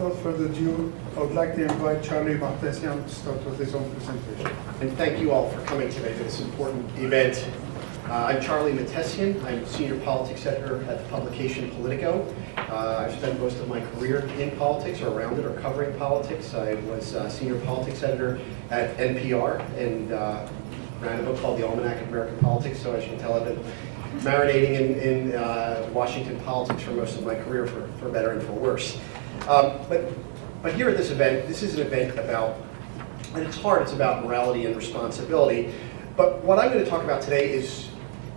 without further ado, I would like to invite Charlie Mahtesian to start with his own presentation. And thank you all for coming today to this important event. I'm Charlie Mahtesian. I'm Senior Politics Editor at the publication Politico. I've spent most of my career in politics, or around it, or covering politics. I was Senior Politics Editor at NPR and ran a book called The Almanac of American Politics, so as you can tell, I've been marinating in Washington politics for most of my career, for better and for worse. But here at this event, this is an event about, and it's hard, it's about morality and responsibility. But what I'm going to talk about today is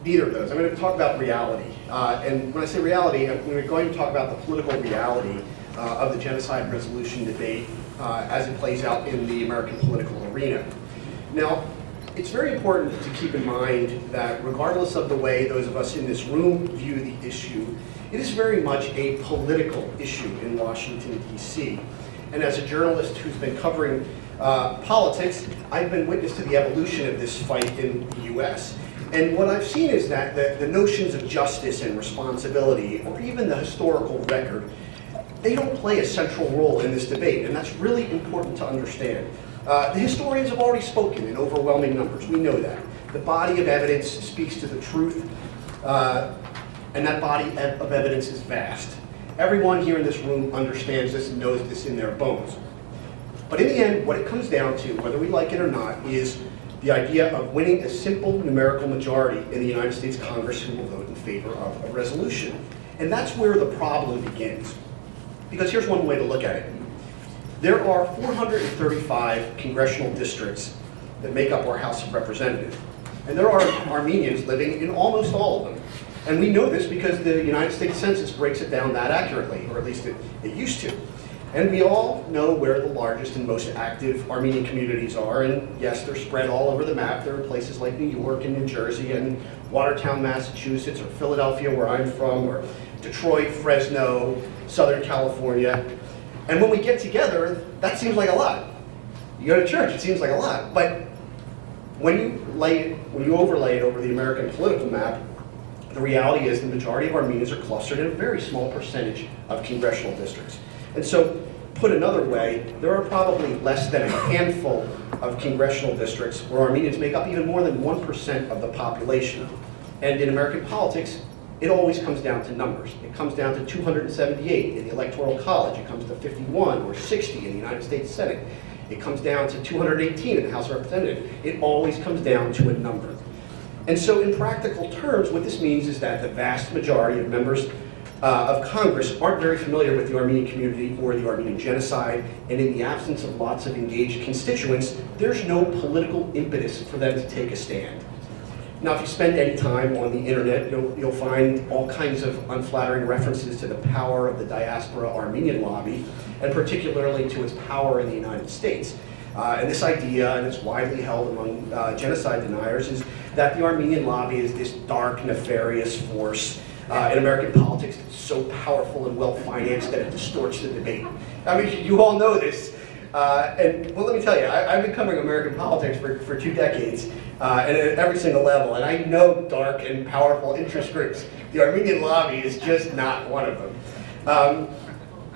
neither of those. I'm going to talk about reality. And when I say reality, we're going to talk about the political reality of the genocide resolution debate as it plays out in the American political arena. Now, it's very important to keep in mind that regardless of the way those of us in this room view the issue, it is very much a political issue in Washington, D.C. And as a journalist who's been covering politics, I've been witness to the evolution of this fight in the U.S. And what I've seen is that the notions of justice and responsibility, or even the historical record, they don't play a central role in this debate, and that's really important to understand. The historians have already spoken in overwhelming numbers. We know that. The body of evidence speaks to the truth, and that body of evidence is vast. Everyone here in this room understands this and knows this in their bones. But in the end, what it comes down to, whether we like it or not, is the idea of winning a simple numerical majority in the United States Congress who will vote in favor of a resolution. And that's where the problem begins. Because here's one way to look at it. There are 435 congressional districts that make up our House of Representatives. And there are Armenians living in almost all of them. And we know this because the United States Census breaks it down that accurately, or at least it used to. And we all know where the largest and most active Armenian communities are, and yes, they're spread all over the map. There are places like New York and New Jersey and Watertown, Massachusetts, or Philadelphia, where I'm from, or Detroit, Fresno, Southern California. And when we get together, that seems like a lot. You go to church, it seems like a lot. But when you overlay it over the American political map, the reality is the majority of Armenians are clustered in a very small percentage of congressional districts. And so, put another way, there are probably less than a handful of congressional districts where Armenians make up even more than 1% of the population. And in American politics, it always comes down to numbers. It comes down to 278 in the Electoral College. It comes to 51 or 60 in the United States Senate. It comes down to 218 in the House of Representatives. It always comes down to a number. And so in practical terms, what this means is that the vast majority of members of Congress aren't very familiar with the Armenian community or the Armenian Genocide, and in the absence of lots of engaged constituents, there's no political impetus for them to take a stand. Now, if you spend any time on the internet, you'll find all kinds of unflattering references to the power of the diaspora Armenian lobby, and particularly to its power in the United States. And this idea, and it's widely held among genocide deniers, is that the Armenian lobby is this dark, nefarious force in American politics that's so powerful and well-financed that it distorts the debate. I mean, you all know this. And well, let me tell you, I've been covering American politics for 2 decades, and at every single level, and I know dark and powerful interest groups. The Armenian lobby is just not one of them.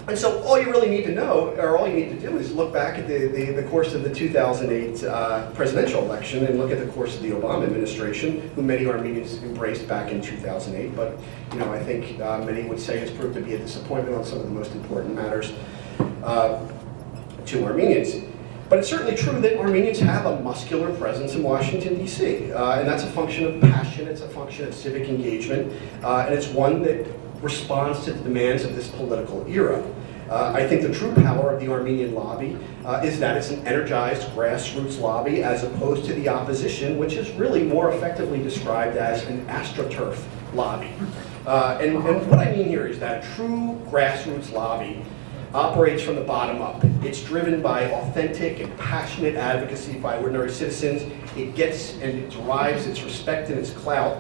And so all you really need to know, or all you need to do, is look back at the course of the 2008 presidential election and look at the course of the Obama administration, who many Armenians embraced back in 2008. But I think many would say has proved to be a disappointment on some of the most important matters to Armenians. But it's certainly true that Armenians have a muscular presence in Washington, D.C. And that's a function of passion, it's a function of civic engagement, and it's one that responds to the demands of this political era. I think the true power of the Armenian lobby is that it's an energized grassroots lobby as opposed to the opposition, which is really more effectively described as an astroturf lobby. And what I mean here is that a true grassroots lobby operates from the bottom up. It's driven by authentic and passionate advocacy by ordinary citizens. It gets and it derives its respect and its clout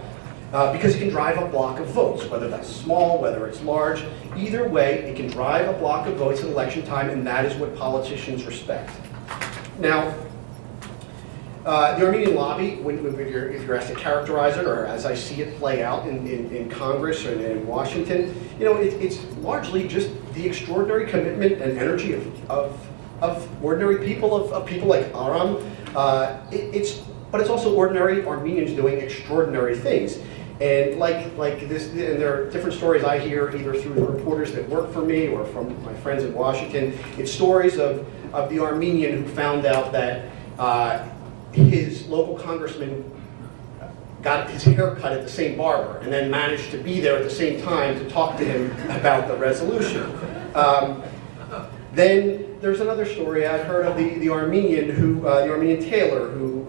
because it can drive a block of votes, whether that's small, whether it's large. Either way, it can drive a block of votes at election time, and that is what politicians respect. Now, The Armenian lobby, if you're asked to characterize it, or as I see it play out in Congress or in Washington, it's largely just the extraordinary commitment and energy of ordinary people, of people like Aram. But it's also ordinary Armenians doing extraordinary things. And like this, and there are different stories I hear either through the reporters that work for me or from my friends in Washington. It's stories of the Armenian who found out that his local congressman got his hair cut at the same barber and then managed to be there at the same time to talk to him about the resolution. Then there's another story I've heard of the Armenian the Armenian tailor who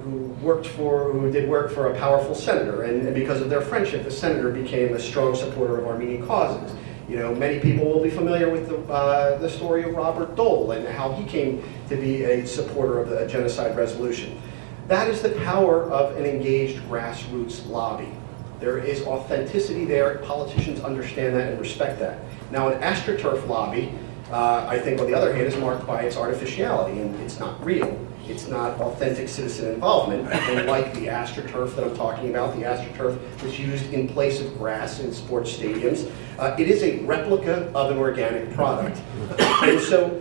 did work for a powerful senator, and because of their friendship, the senator became a strong supporter of Armenian causes. Many people will be familiar with the story of Robert Dole and how he came to be a supporter of the genocide resolution. That is the power of an engaged grassroots lobby. There is authenticity there. Politicians understand that and respect that. Now, an AstroTurf lobby, I think, on the other hand, is marked by its artificiality, and it's not real. It's not authentic citizen involvement, and like the AstroTurf that I'm talking about, the AstroTurf that's used in place of grass in sports stadiums, it is a replica of an organic product. And so,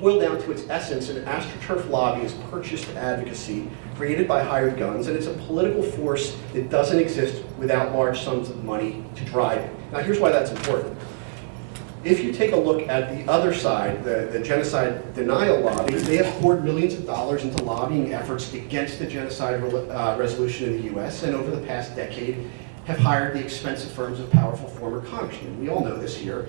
boiled down to its essence, an AstroTurf lobby is purchased advocacy created by hired guns, and it's a political force that doesn't exist without large sums of money to drive it. Now, here's why that's important. If you take a look at the other side, the genocide denial lobby, they have poured millions of dollars into lobbying efforts against the genocide resolution in the US, and over the past decade have hired the expensive firms of powerful former congressmen. We all know this here.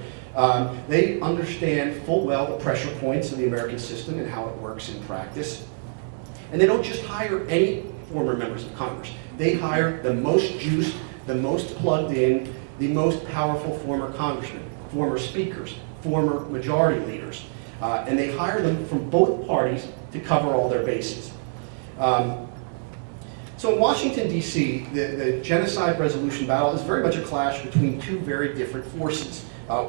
They understand full well the pressure points of the American system and how it works in practice. And they don't just hire any former members of Congress. They hire the most juiced, the most plugged in, the most powerful former congressmen, former speakers, former majority leaders. And they hire them from both parties to cover all their bases. So in Washington, D.C., the genocide resolution battle is very much a clash between two very different forces.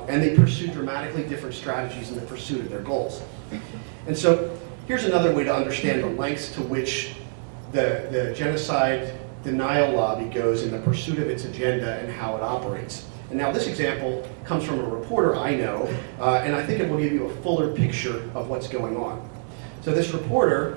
And they pursue dramatically different strategies in the pursuit of their goals. And so here's another way to understand the lengths to which the genocide denial lobby goes in the pursuit of its agenda and how it operates. And now this example comes from a reporter I know, and I think it will give you a fuller picture of what's going on. So this reporter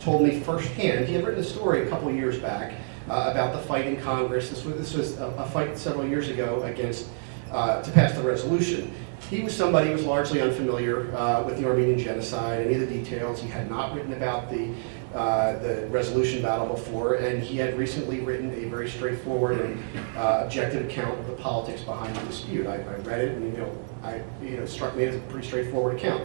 told me firsthand, he had written a story a couple years back about the fight in Congress. This was a fight several years ago against, to pass the resolution. He was somebody who was largely unfamiliar with the Armenian Genocide, any of the details. He had not written about the resolution battle before, and he had recently written a very straightforward and objective account of the politics behind the dispute. I read it, and it struck me as a pretty straightforward account.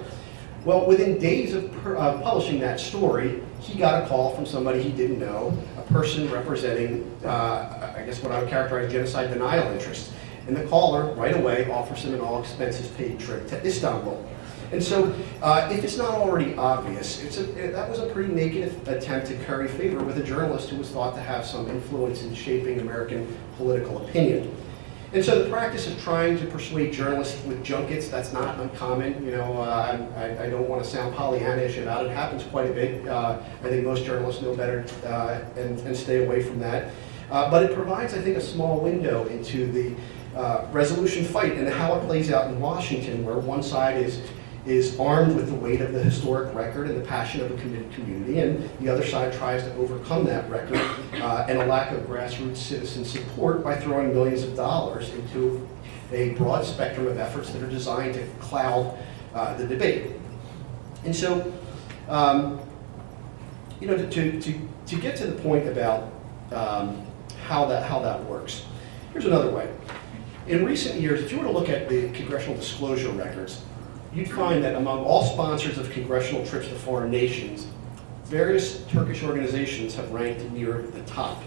Well, within days of publishing that story, he got a call from somebody he didn't know, a person representing, I guess what I would characterize genocide denial interests. And the caller, right away, offers him an all-expenses-paid trip to Istanbul. And so, if it's not already obvious, that was a pretty naked attempt to curry favor with a journalist who was thought to have some influence in shaping American political opinion. And so the practice of trying to persuade journalists with junkets, that's not uncommon. I don't want to sound Pollyannish about it. It happens quite a bit. I think most journalists know better and stay away from that. But it provides, I think, a small window into the resolution fight and how it plays out in Washington, where one side is armed with the weight of the historic record and the passion of a committed community, and the other side tries to overcome that record and a lack of grassroots citizen support by throwing millions of dollars into a broad spectrum of efforts that are designed to cloud the debate. And so, to get to the point about how that works, here's another way. In recent years, if you were to look at the congressional disclosure records, you'd find that among all sponsors of congressional trips to foreign nations, various Turkish organizations have ranked near the top.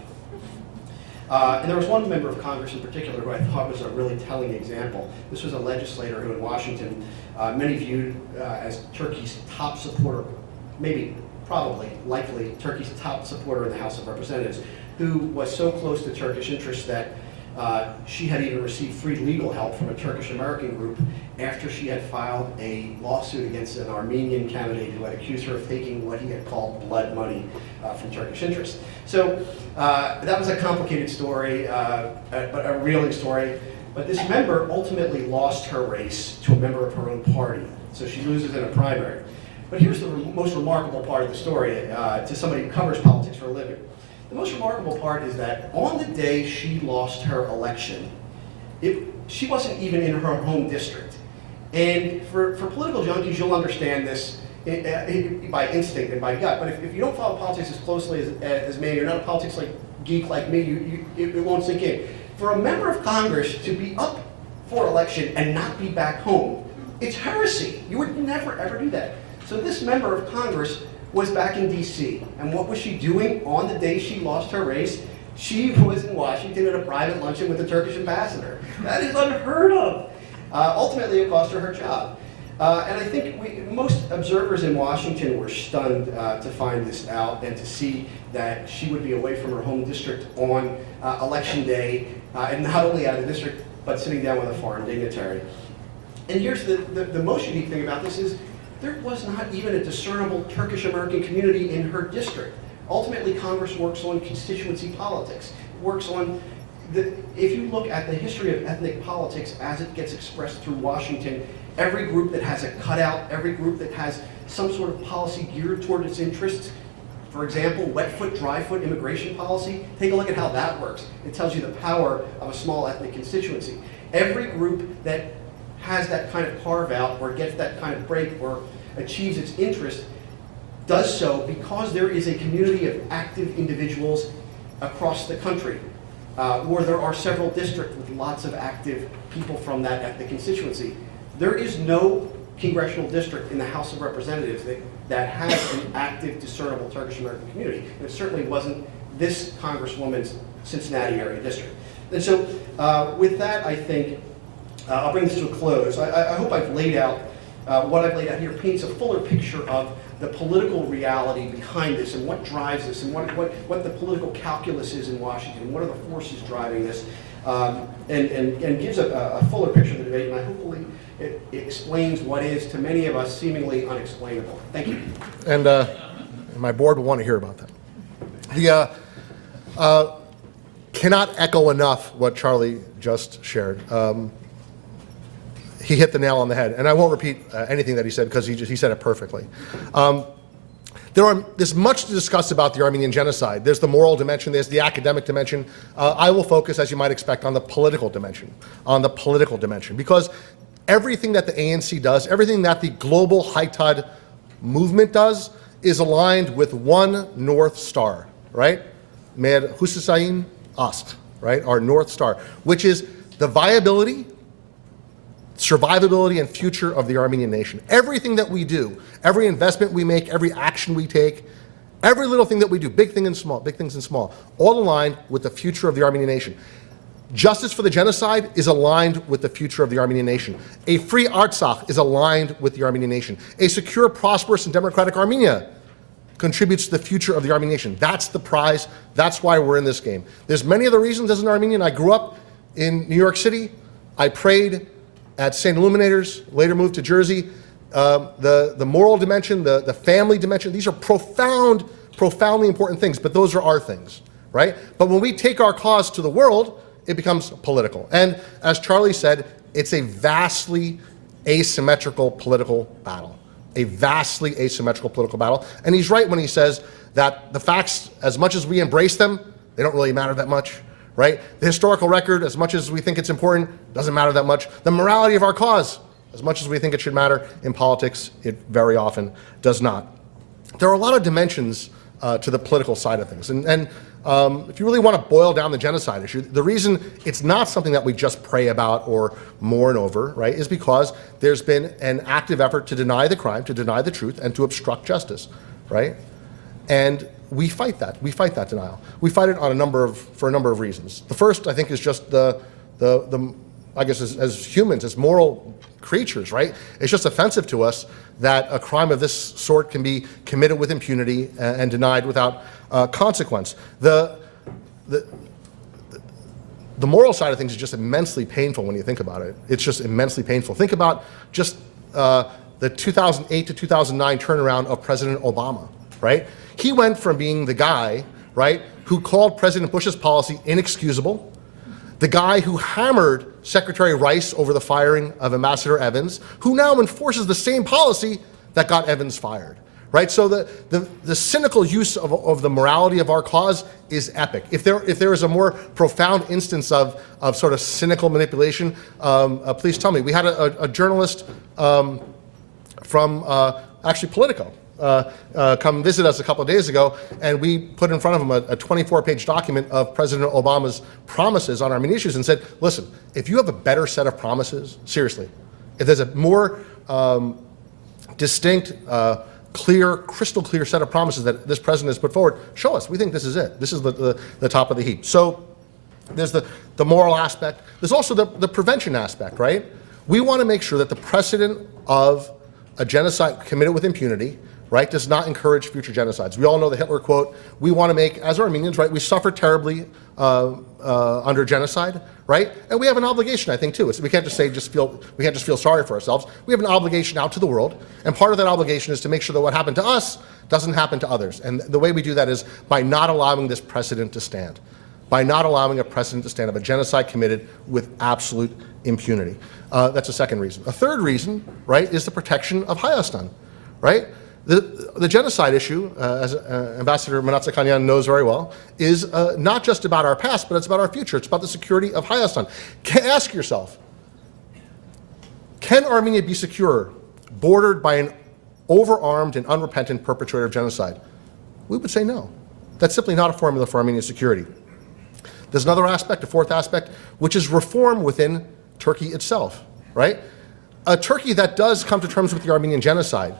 And there was one member of Congress in particular who I thought was a really telling example. This was a legislator who in Washington, many viewed as Turkey's top supporter, likely Turkey's top supporter in the House of Representatives, who was so close to Turkish interests that She had even received free legal help from a Turkish-American group after she had filed a lawsuit against an Armenian candidate who had accused her of taking what he had called blood money from Turkish interests. So that was a complicated story, but a revealing story. But this member ultimately lost her race to a member of her own party. So she loses in a primary. But here's the most remarkable part of the story to somebody who covers politics for a living. The most remarkable part is that on the day she lost her election, she wasn't even in her home district. And for political junkies, you'll understand this by instinct and by gut. But if you don't follow politics as closely as me, you're not a politics geek like me, it won't sink in. For a member of Congress to be up for election and not be back home, it's heresy. You would never, ever do that. So this member of Congress was back in D.C. And what was she doing on the day she lost her race? She was in Washington at a private luncheon with the Turkish ambassador. That is unheard of. Ultimately, it cost her her job. And I think most observers in Washington were stunned to find this out and to see that she would be away from her home district on election day, and not only out of the district, but sitting down with a foreign dignitary. And here's the most unique thing about this is there was not even a discernible Turkish-American community in her district. Ultimately, Congress works on constituency politics. It works on, if you look at the history of ethnic politics as it gets expressed through Washington, every group that has a cutout, every group that has some sort of policy geared toward its interests, for example, wet foot, dry foot immigration policy, take a look at how that works. It tells you the power of a small ethnic constituency. Every group that has that kind of carve out or gets that kind of break or achieves its interest does so because there is a community of active individuals across the country, or there are several districts with lots of active people from that ethnic constituency. There is no congressional district in the House of Representatives that has an active, discernible Turkish-American community. And it certainly wasn't this Congresswoman's Cincinnati area district. And so with that, I think, I'll bring this to a close. I hope I've laid out, what I've laid out here paints a fuller picture of the political reality behind this and what drives this and what the political calculus is in Washington and what are the forces driving this, and gives a fuller picture of the debate, and hopefully it explains what is, to many of us, seemingly unexplainable. Thank you. And my board will want to hear about that. Cannot echo enough what Charlie just shared. He hit the nail on the head, and I won't repeat anything that he said because he said it perfectly. There's much to discuss about the Armenian Genocide. There's the moral dimension, there's the academic dimension. I will focus, as you might expect, on the political dimension, because everything that the ANC does, everything that the global high-tide movement does, is aligned with one North Star, right? Mer Hussein Ask, right? Our North Star, which is the viability, survivability, and future of the Armenian nation. Everything that we do, every investment we make, every action we take, every little thing that we do, big things and small, all aligned with the future of the Armenian nation. Justice for the genocide is aligned with the future of the Armenian nation. A free Artsakh is aligned with the Armenian nation. A secure, prosperous, and democratic Armenia contributes to the future of the Armenian nation. That's the prize. That's why we're in this game. There's many other reasons as an Armenian. I grew up in New York City. I prayed at St. Illuminators, later moved to Jersey. The moral dimension, the family dimension, these are profoundly important things, but those are our things, right? But when we take our cause to the world, it becomes political. And as Charlie said, it's a vastly asymmetrical political battle. A vastly asymmetrical political battle. And he's right when he says that the facts, as much as we embrace them, they don't really matter that much, right? The historical record, as much as we think it's important, doesn't matter that much. The morality of our cause, as much as we think it should matter, in politics, it very often does not. There are a lot of dimensions to the political side of things. And if you really want to boil down the genocide issue, the reason it's not something that we just pray about or mourn over, right, is because there's been an active effort to deny the crime, to deny the truth, and to obstruct justice, right? And we fight that. We fight that denial. We fight it for a number of reasons. The first, I think, is just I guess as humans, as moral creatures, right? It's just offensive to us that a crime of this sort can be committed with impunity and denied without consequence. the moral side of things is just immensely painful when you think about it. It's just immensely painful. Think about just the 2008 to 2009 turnaround of President Obama, right? He went from being the guy, right, who called President Bush's policy inexcusable, the guy who hammered Secretary Rice over the firing of Ambassador Evans, who now enforces the same policy that got Evans fired, right? So the cynical use of the morality of our cause is epic. If there is a more profound instance of sort of cynical manipulation, please tell me. We had a journalist from actually Politico come visit us a couple of days ago, and we put in front of him a 24-page document of President Obama's promises on Armenian issues and said, listen, if you have a better set of promises, seriously, if there's a more distinct, clear, crystal clear set of promises that this president has put forward, show us. We think this is it. This is the top of the heap. So there's the moral aspect. There's also the prevention aspect, right? We want to make sure that the precedent of a genocide committed with impunity, right, does not encourage future genocides. We all know the Hitler quote. We want to make, as Armenians, right, we suffer terribly under genocide, right? And we have an obligation, I think, too. We can't just say, we can't just feel sorry for ourselves. We have an obligation out to the world, and part of that obligation is to make sure that what happened to us doesn't happen to others. And the way we do that is by not allowing this precedent to stand, by not allowing a precedent to stand of a genocide committed with absolute impunity. That's a second reason. A third reason, right, is the protection of Hayastan, right? The genocide issue, as Ambassador Manatsakhanyan knows very well, is not just about our past, but it's about our future. It's about the security of Hayastan. Ask yourself, can Armenia be secure, bordered by an overarmed and unrepentant perpetrator of genocide? We would say no. That's simply not a formula for Armenian security. There's another aspect, a fourth aspect, which is reform within Turkey itself, right? A Turkey that does come to terms with the Armenian genocide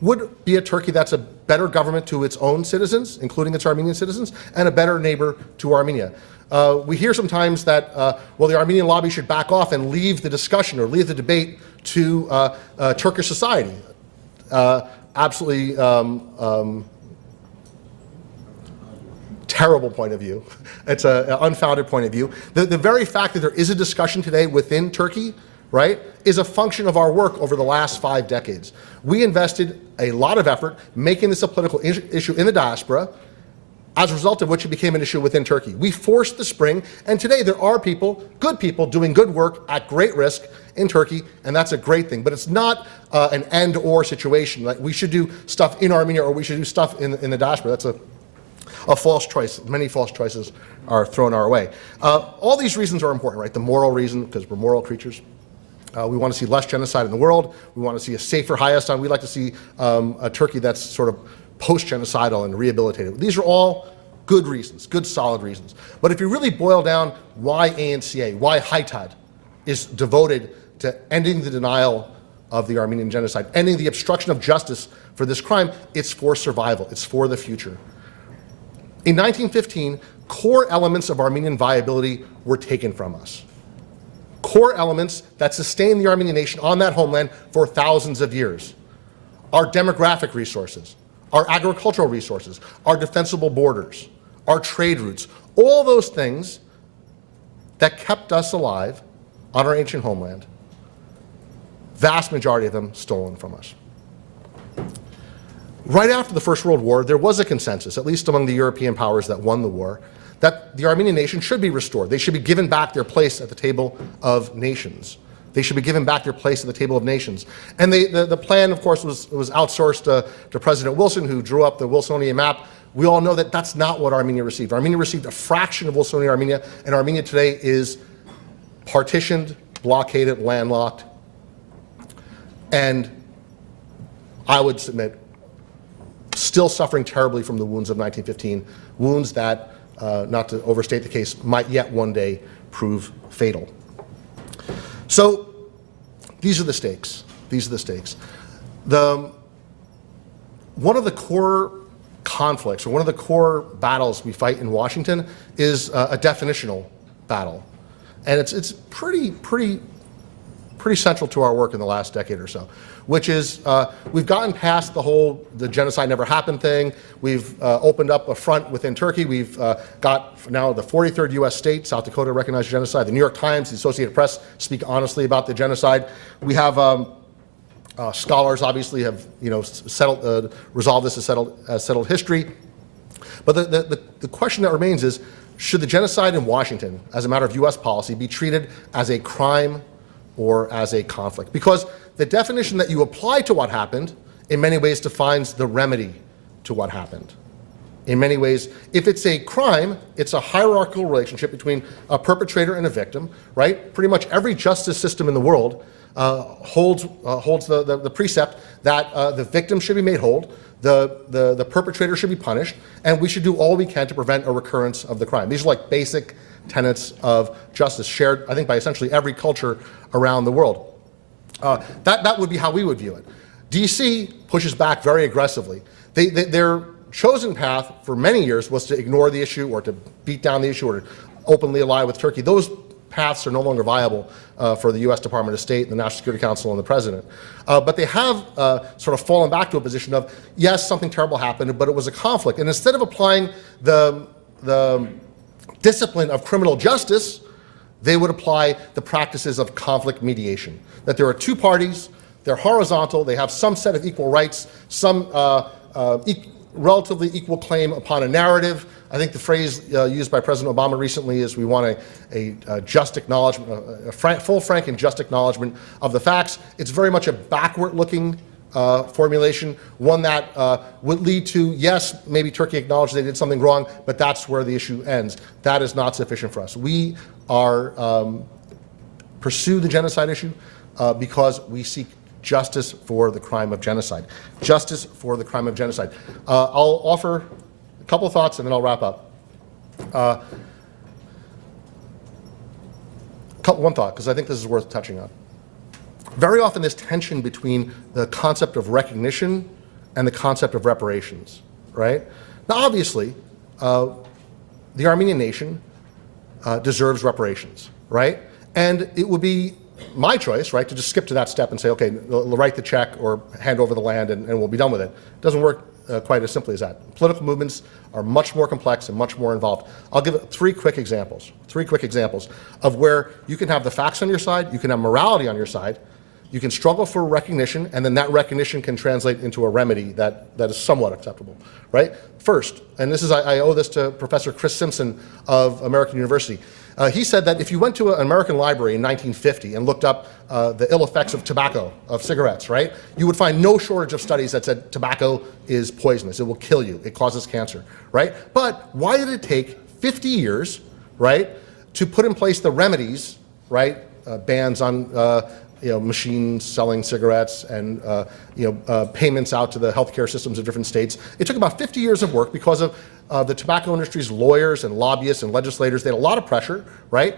would be a Turkey that's a better government to its own citizens, including its Armenian citizens, and a better neighbor to Armenia. We hear sometimes that, well, the Armenian lobby should back off and leave the discussion or leave the debate to Turkish society. Absolutely terrible point of view. It's an unfounded point of view. The very fact that there is a discussion today within Turkey, right, is a function of our work over the last 5 decades. We invested a lot of effort making this a political issue in the diaspora, as a result of which it became an issue within Turkey. We forced the spring, and today there are people, good people, doing good work at great risk in Turkey, and that's a great thing. But it's not an and/or situation. Like we should do stuff in Armenia or we should do stuff in the diaspora. That's a false choice. Many false choices are thrown our way. All these reasons are important, right? The moral reason, because we're moral creatures. We want to see less genocide in the world. We want to see a safer Hayastan. We'd like to see a Turkey that's sort of post-genocidal and rehabilitated. These are all good reasons, good solid reasons. But if you really boil down why ANCA, why HITAD is devoted to ending the denial of the Armenian genocide, ending the obstruction of justice for this crime, it's for survival. It's for the future. In 1915, core elements of Armenian viability were taken from us. Core elements that sustained the Armenian nation on that homeland for thousands of years. Our demographic resources, our agricultural resources, our defensible borders, our trade routes, all those things that kept us alive on our ancient homeland, vast majority of them stolen from us. Right after the First World War, there was a consensus, at least among the European powers that won the war, that the Armenian nation should be restored. They should be given back their place at the table of nations. They should be given back their place at the table of nations. And the plan, of course, was outsourced to President Wilson, who drew up the Wilsonian map. We all know that that's not what Armenia received. Armenia received a fraction of Wilsonian Armenia, and Armenia today is partitioned, blockaded, landlocked, and I would submit, still suffering terribly from the wounds of 1915, wounds that, not to overstate the case, might yet one day prove fatal. So these are the stakes. These are the stakes. One of the core conflicts, or one of the core battles we fight in Washington is a definitional battle. And it's pretty central to our work in the last decade or so. which is we've gotten past the genocide never happened thing. We've opened up a front within Turkey. We've got now the 43rd U.S. state, South Dakota, recognized genocide. The New York Times, the Associated Press speak honestly about the genocide. We have scholars obviously have settled, resolved this as settled history. But the question that remains is, should the genocide in Washington, as a matter of U.S. policy, be treated as a crime or as a conflict? Because the definition that you apply to what happened in many ways defines the remedy to what happened. In many ways, if it's a crime, it's a hierarchical relationship between a perpetrator and a victim, right? Pretty much every justice system in the world holds the precept that the victim should be made whole, the perpetrator should be punished, and we should do all we can to prevent a recurrence of the crime. These are like basic tenets of justice shared, I think, by essentially every culture around the world. That would be how we would view it. DC pushes back very aggressively. Their chosen path for many years was to ignore the issue or to beat down the issue or to openly ally with Turkey. Those paths are no longer viable for the U.S. Department of State, the National Security Council, and the President. But they have sort of fallen back to a position of, yes, something terrible happened, but it was a conflict. And instead of applying the discipline of criminal justice, they would apply the practices of conflict mediation. That there are two parties, they're horizontal, they have some set of equal rights, some relatively equal claim upon a narrative. I think the phrase used by President Obama recently is we want a just acknowledgement, full, frank, and just acknowledgement of the facts. It's very much a backward-looking formulation, one that would lead to, yes, maybe Turkey acknowledged they did something wrong, but that's where the issue ends. That is not sufficient for us. We are pursue the genocide issue because we seek justice for the crime of genocide. Justice for the crime of genocide. I'll offer a couple of thoughts and then I'll wrap up. One thought, because I think this is worth touching on. Very often this tension between the concept of recognition and the concept of reparations, right? Now obviously, the Armenian nation deserves reparations, right? And it would be my choice, right, to just skip to that step and say, okay, write the check or hand over the land and we'll be done with it. It doesn't work quite as simply as that. Political movements are much more complex and much more involved. I'll give three quick examples of where you can have the facts on your side, you can have morality on your side, you can struggle for recognition, and then that recognition can translate into a remedy that is somewhat acceptable, right? First, and this is, I owe this to Professor Chris Simpson of American University. He said that if you went to an American library in 1950 and looked up the ill effects of tobacco, of cigarettes, right, you would find no shortage of studies that said tobacco is poisonous, it will kill you, it causes cancer, right? But why did it take 50 years, right, to put in place the remedies, right, bans on machines selling cigarettes and payments out to the healthcare systems of different states? It took about 50 years of work because of the tobacco industry's lawyers and lobbyists and legislators. They had a lot of pressure, right?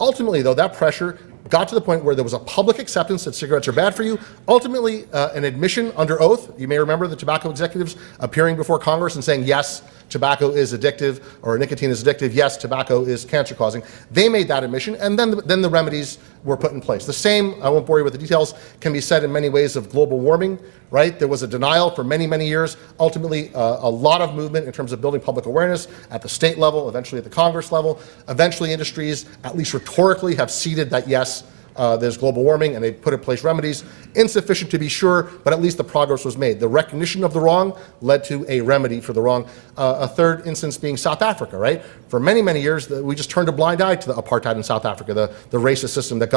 Ultimately, though, that pressure got to the point where there was a public acceptance that cigarettes are bad for you. Ultimately, an admission under oath. You may remember the tobacco executives appearing before Congress and saying, yes, tobacco is addictive, or nicotine is addictive. Yes, tobacco is cancer causing. They made that admission, and then the remedies were put in place. The same, I won't bore you with the details, can be said in many ways of global warming, right? There was a denial for many, many years. Ultimately, a lot of movement in terms of building public awareness at the state level, eventually at the Congress level. Eventually, industries, at least rhetorically, have ceded that, yes, there's global warming, and they put in place remedies. Insufficient to be sure, but at least the progress was made. The recognition of the wrong led to a remedy for the wrong. A third instance being South Africa, right? For many, many years, we just turned a blind eye to the apartheid in South Africa, the racist system that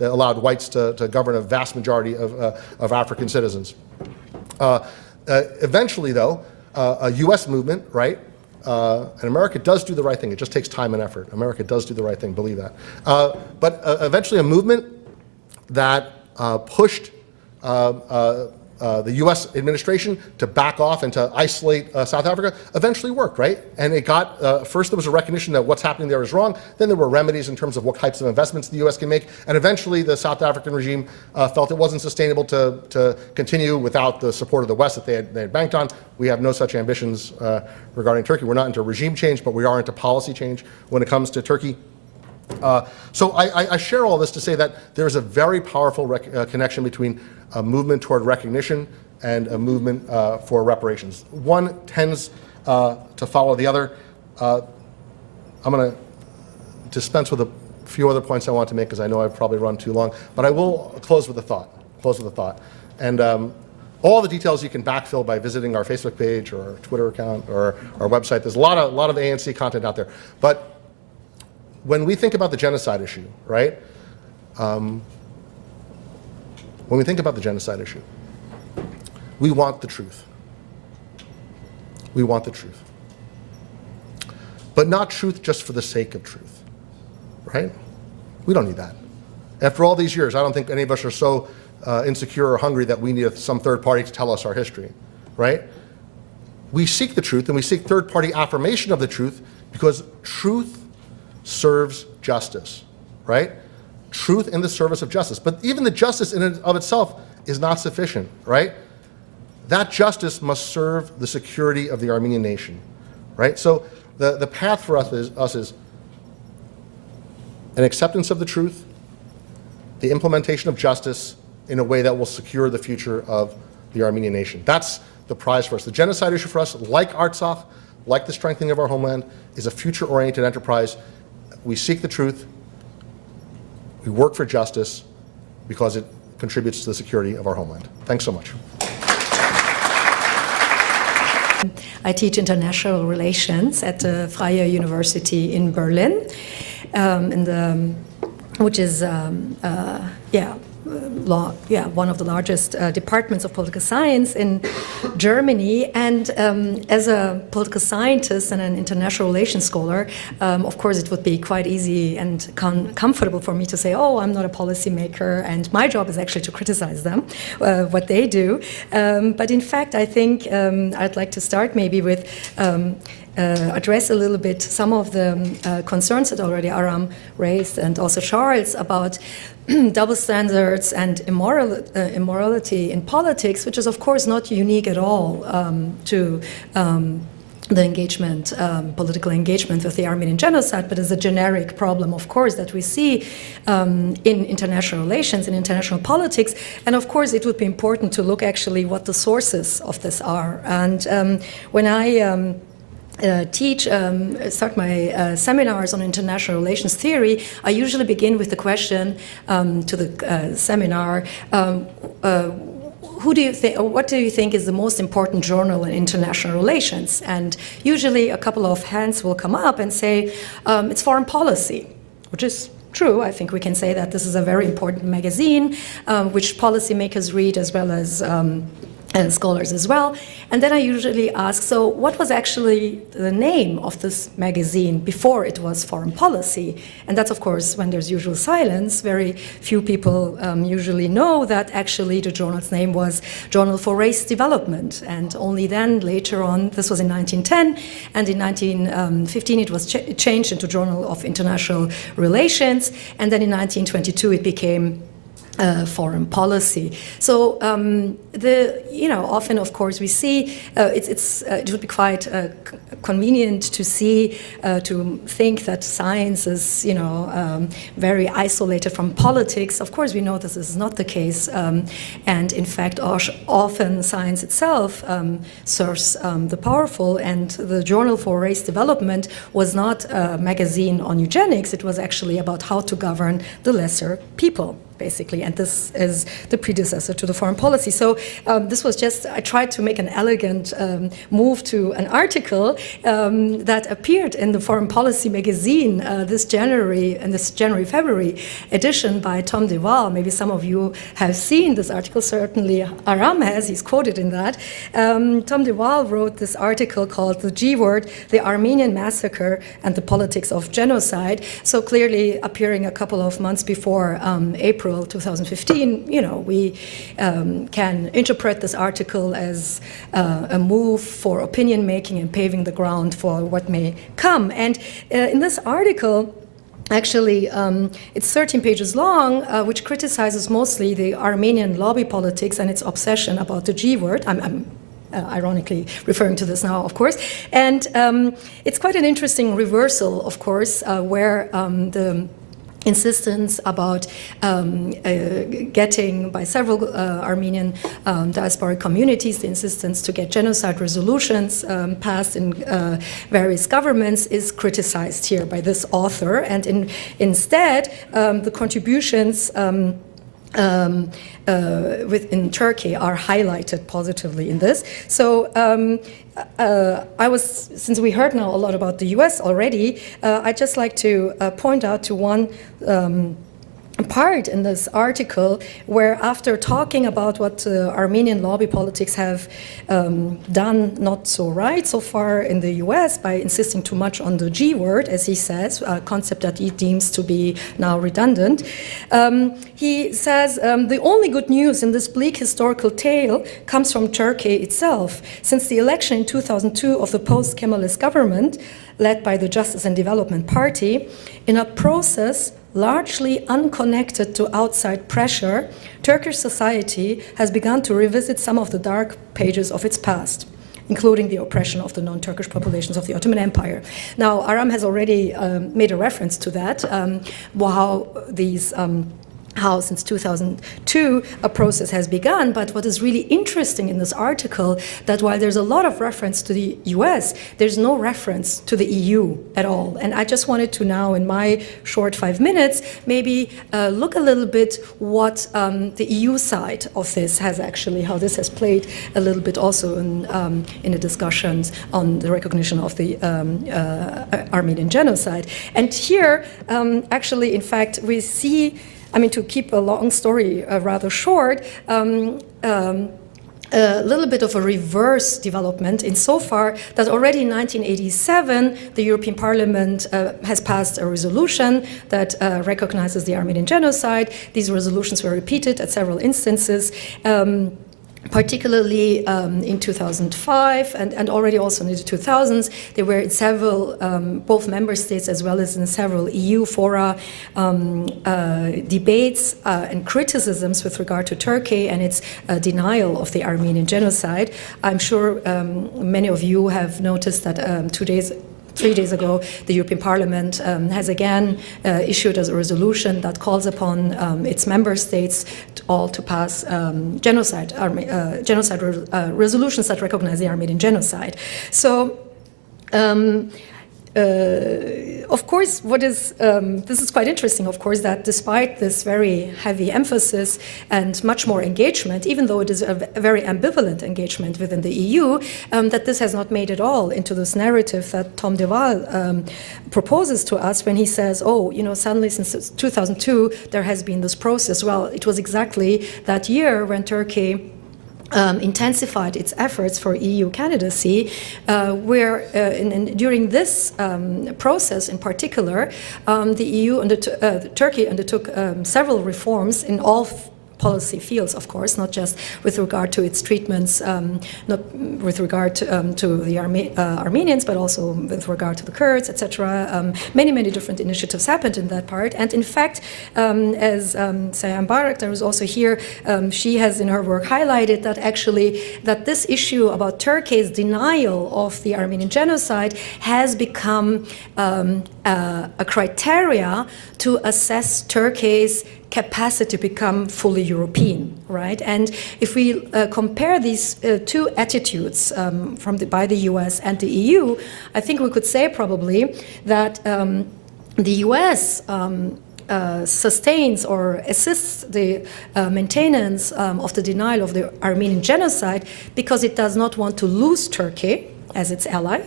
allowed whites to govern a vast majority of African citizens. Eventually, though, a U.S. movement, right? And America does do the right thing. It just takes time and effort. America does do the right thing, believe that. But eventually a movement that pushed the U.S. administration to back off and to isolate South Africa eventually worked, right? And it got, first there was a recognition that what's happening there is wrong, then there were remedies in terms of what types of investments the U.S. can make, and eventually the South African regime felt it wasn't sustainable to continue without the support of the West that they had banked on. We have no such ambitions regarding Turkey. We're not into regime change, but we are into policy change when it comes to Turkey. So I share all this to say that there is a very powerful connection between a movement toward recognition and a movement for reparations. One tends to follow the other. I'm going to dispense with a few other points I want to make because I know I've probably run too long, but I will close with a thought. And all the details you can backfill by visiting our Facebook page or our Twitter account or our website. There's a lot of ANC content out there. But when we think about the genocide issue, right? When we think about the genocide issue, we want the truth. We want the truth. But not truth just for the sake of truth, right? We don't need that. After all these years, I don't think any of us are so insecure or hungry that we need some third party to tell us our history, right? We seek the truth, and we seek third party affirmation of the truth because truth serves justice, right? Truth in the service of justice. But even the justice in and of itself is not sufficient, right? That justice must serve the security of the Armenian nation, right? So the path for us is an acceptance of the truth, the implementation of justice in a way that will secure the future of the Armenian nation. That's the prize for us. The genocide issue for us, like Artsakh, like the strengthening of our homeland, is a future-oriented enterprise. We seek the truth, we work for justice because it contributes to the security of our homeland. Thanks so much. I teach international relations at the Freie University in Berlin, which is one of the largest departments of political science in Germany. And as a political scientist and an international relations scholar, of course, it would be quite easy and comfortable for me to say, oh, I'm not a policymaker, and my job is actually to criticize them, what they do. But in fact, I think I'd like to start maybe with address a little bit some of the concerns that already Aram raised and also Charles about double standards and immorality in politics, which is of course not unique at all to the engagement, political engagement with the Armenian Genocide, but is a generic problem, of course, that we see in international relations, in international politics. And of course, it would be important to look actually what the sources of this are. And when I start my seminars on international relations theory, I usually begin with the question to the seminar, who do you think, or what do you think is the most important journal in international relations? And usually a couple of hands will come up and say, it's Foreign Policy, which is true. I think we can say that this is a very important magazine, which policymakers read as well as scholars as well. And then I usually ask, so what was actually the name of this magazine before it was Foreign Policy? And that's, of course, when there's usual silence. Very few people usually know that actually the journal's name was Journal for Race Development. And only then, later on, this was in 1910, and in 1915 it was changed into Journal of International Relations, and then in 1922 it became Foreign Policy. So often, of course, we see it would be quite convenient to see to think that science is very isolated from politics. Of course, we know this is not the case, and in fact, often science itself serves the powerful. And the Journal for Race Development was not a magazine on eugenics; it was actually about how to govern the lesser people, basically, and this is the predecessor to the Foreign Policy. So this was just, I tried to make an elegant move to an article that appeared in the Foreign Policy magazine this January-February edition by Tom DeWaal. Maybe some of you have seen this article, certainly Aram has, he's quoted in that. Tom DeWaal wrote this article called The G Word, The Armenian Massacre and the Politics of Genocide, so clearly appearing a couple of months before April 2015, we can interpret this article as a move for opinion making and paving the ground for what may come. And in this article, actually, it's 13 pages long, which criticizes mostly the Armenian lobby politics and its obsession about the G word. I'm ironically referring to this now, of course. And it's quite an interesting reversal, of course, where the insistence about getting by several Armenian diasporic communities, the insistence to get genocide resolutions passed in various governments is criticized here by this author, and instead the contributions within Turkey are highlighted positively in this. So since we heard now a lot about the US already, I'd just like to point out to one part in this article where, after talking about what Armenian lobby politics have done not so right so far in the US by insisting too much on the G word, as he says, a concept that he deems to be now redundant, he says the only good news in this bleak historical tale comes from Turkey itself. Since the election in 2002 of the post-Kemalist government, led by the Justice and Development Party, in a process largely unconnected to outside pressure, Turkish society has begun to revisit some of the dark pages of its past, including the oppression of the non-Turkish populations of the Ottoman Empire. Now, Aram has already made a reference to that, how since 2002 a process has begun. But what is really interesting in this article, that while there's a lot of reference to the US, there's no reference to the EU at all. And I just wanted to now, in my short 5 minutes, maybe look a little bit what the EU side of this has actually, how this has played a little bit also in the discussions on the recognition of the Armenian genocide. And here, actually, in fact, we see, I mean, to keep a long story rather short, a little bit of a reverse development insofar that already in 1987, the European Parliament has passed a resolution that recognizes the Armenian genocide. These resolutions were repeated at several instances. Particularly in 2005 and already also in the 2000s, there were in several, both member states as well as in several EU fora, debates and criticisms with regard to Turkey and its denial of the Armenian genocide. I'm sure many of you have noticed that 3 days ago, the European Parliament has again issued a resolution that calls upon its member states all to pass genocide resolutions that recognize the Armenian genocide. So, of course, this is quite interesting, of course, that despite this very heavy emphasis and much more engagement, even though it is a very ambivalent engagement within the EU, that this has not made it all into this narrative that Tom DeWaal proposes to us when he says, oh, you know, suddenly since 2002, there has been this process. Well, it was exactly that year when Turkey intensified its efforts for EU candidacy, where during this process in particular, Turkey undertook several reforms in all policy fields, of course, not just with regard to its treatments, not with regard to the Armenians, but also with regard to the Kurds, etc. Many different initiatives happened in that part. And in fact, as Sayam Barak was also here, she has in her work highlighted that actually that this issue about Turkey's denial of the Armenian genocide has become a criteria to assess Turkey's capacity to become fully European, right? And if we compare these two attitudes by the US and the EU, I think we could say probably that the US sustains or assists the maintenance of the denial of the Armenian genocide because it does not want to lose Turkey as its ally,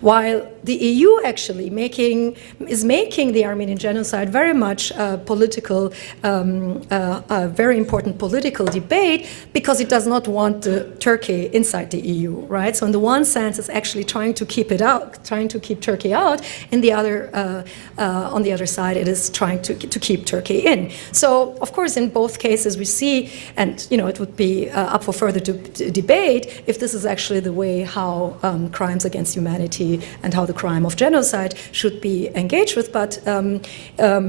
while the EU actually is making the Armenian genocide very much a political, a very important political debate because it does not want Turkey inside the EU, right? So in the one sense, it's actually trying to keep it out, trying to keep Turkey out. In the other, on the other side, it is trying to keep Turkey in. So of course, in both cases, we see, and you know, it would be up for further debate if this is actually the way how crimes against humanity and how the crime of genocide should be engaged with. But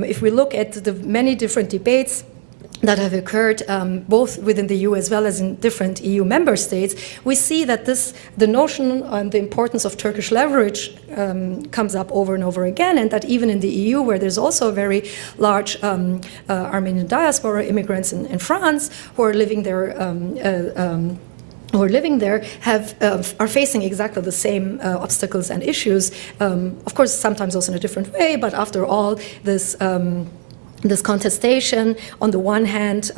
if we look at the many different debates that have occurred both within the EU as well as in different EU member states, we see that the notion and the importance of Turkish leverage comes up over and over again, and that even in the EU, where there's also a very large Armenian diaspora, immigrants in France who are living there are facing exactly the same obstacles and issues, of course, sometimes also in a different way, but after all, this contestation, on the one hand,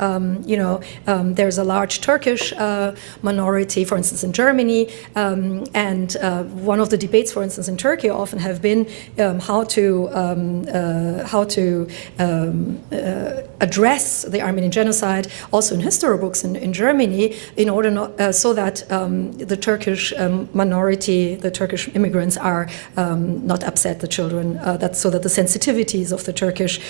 there's a large Turkish minority, for instance, in Germany, and one of the debates, for instance, in Turkey often have been how to address the Armenian genocide, also in history books in Germany, in order so that the Turkish minority, the Turkish immigrants, are not upset, the children, so that the sensitivities of the Turkish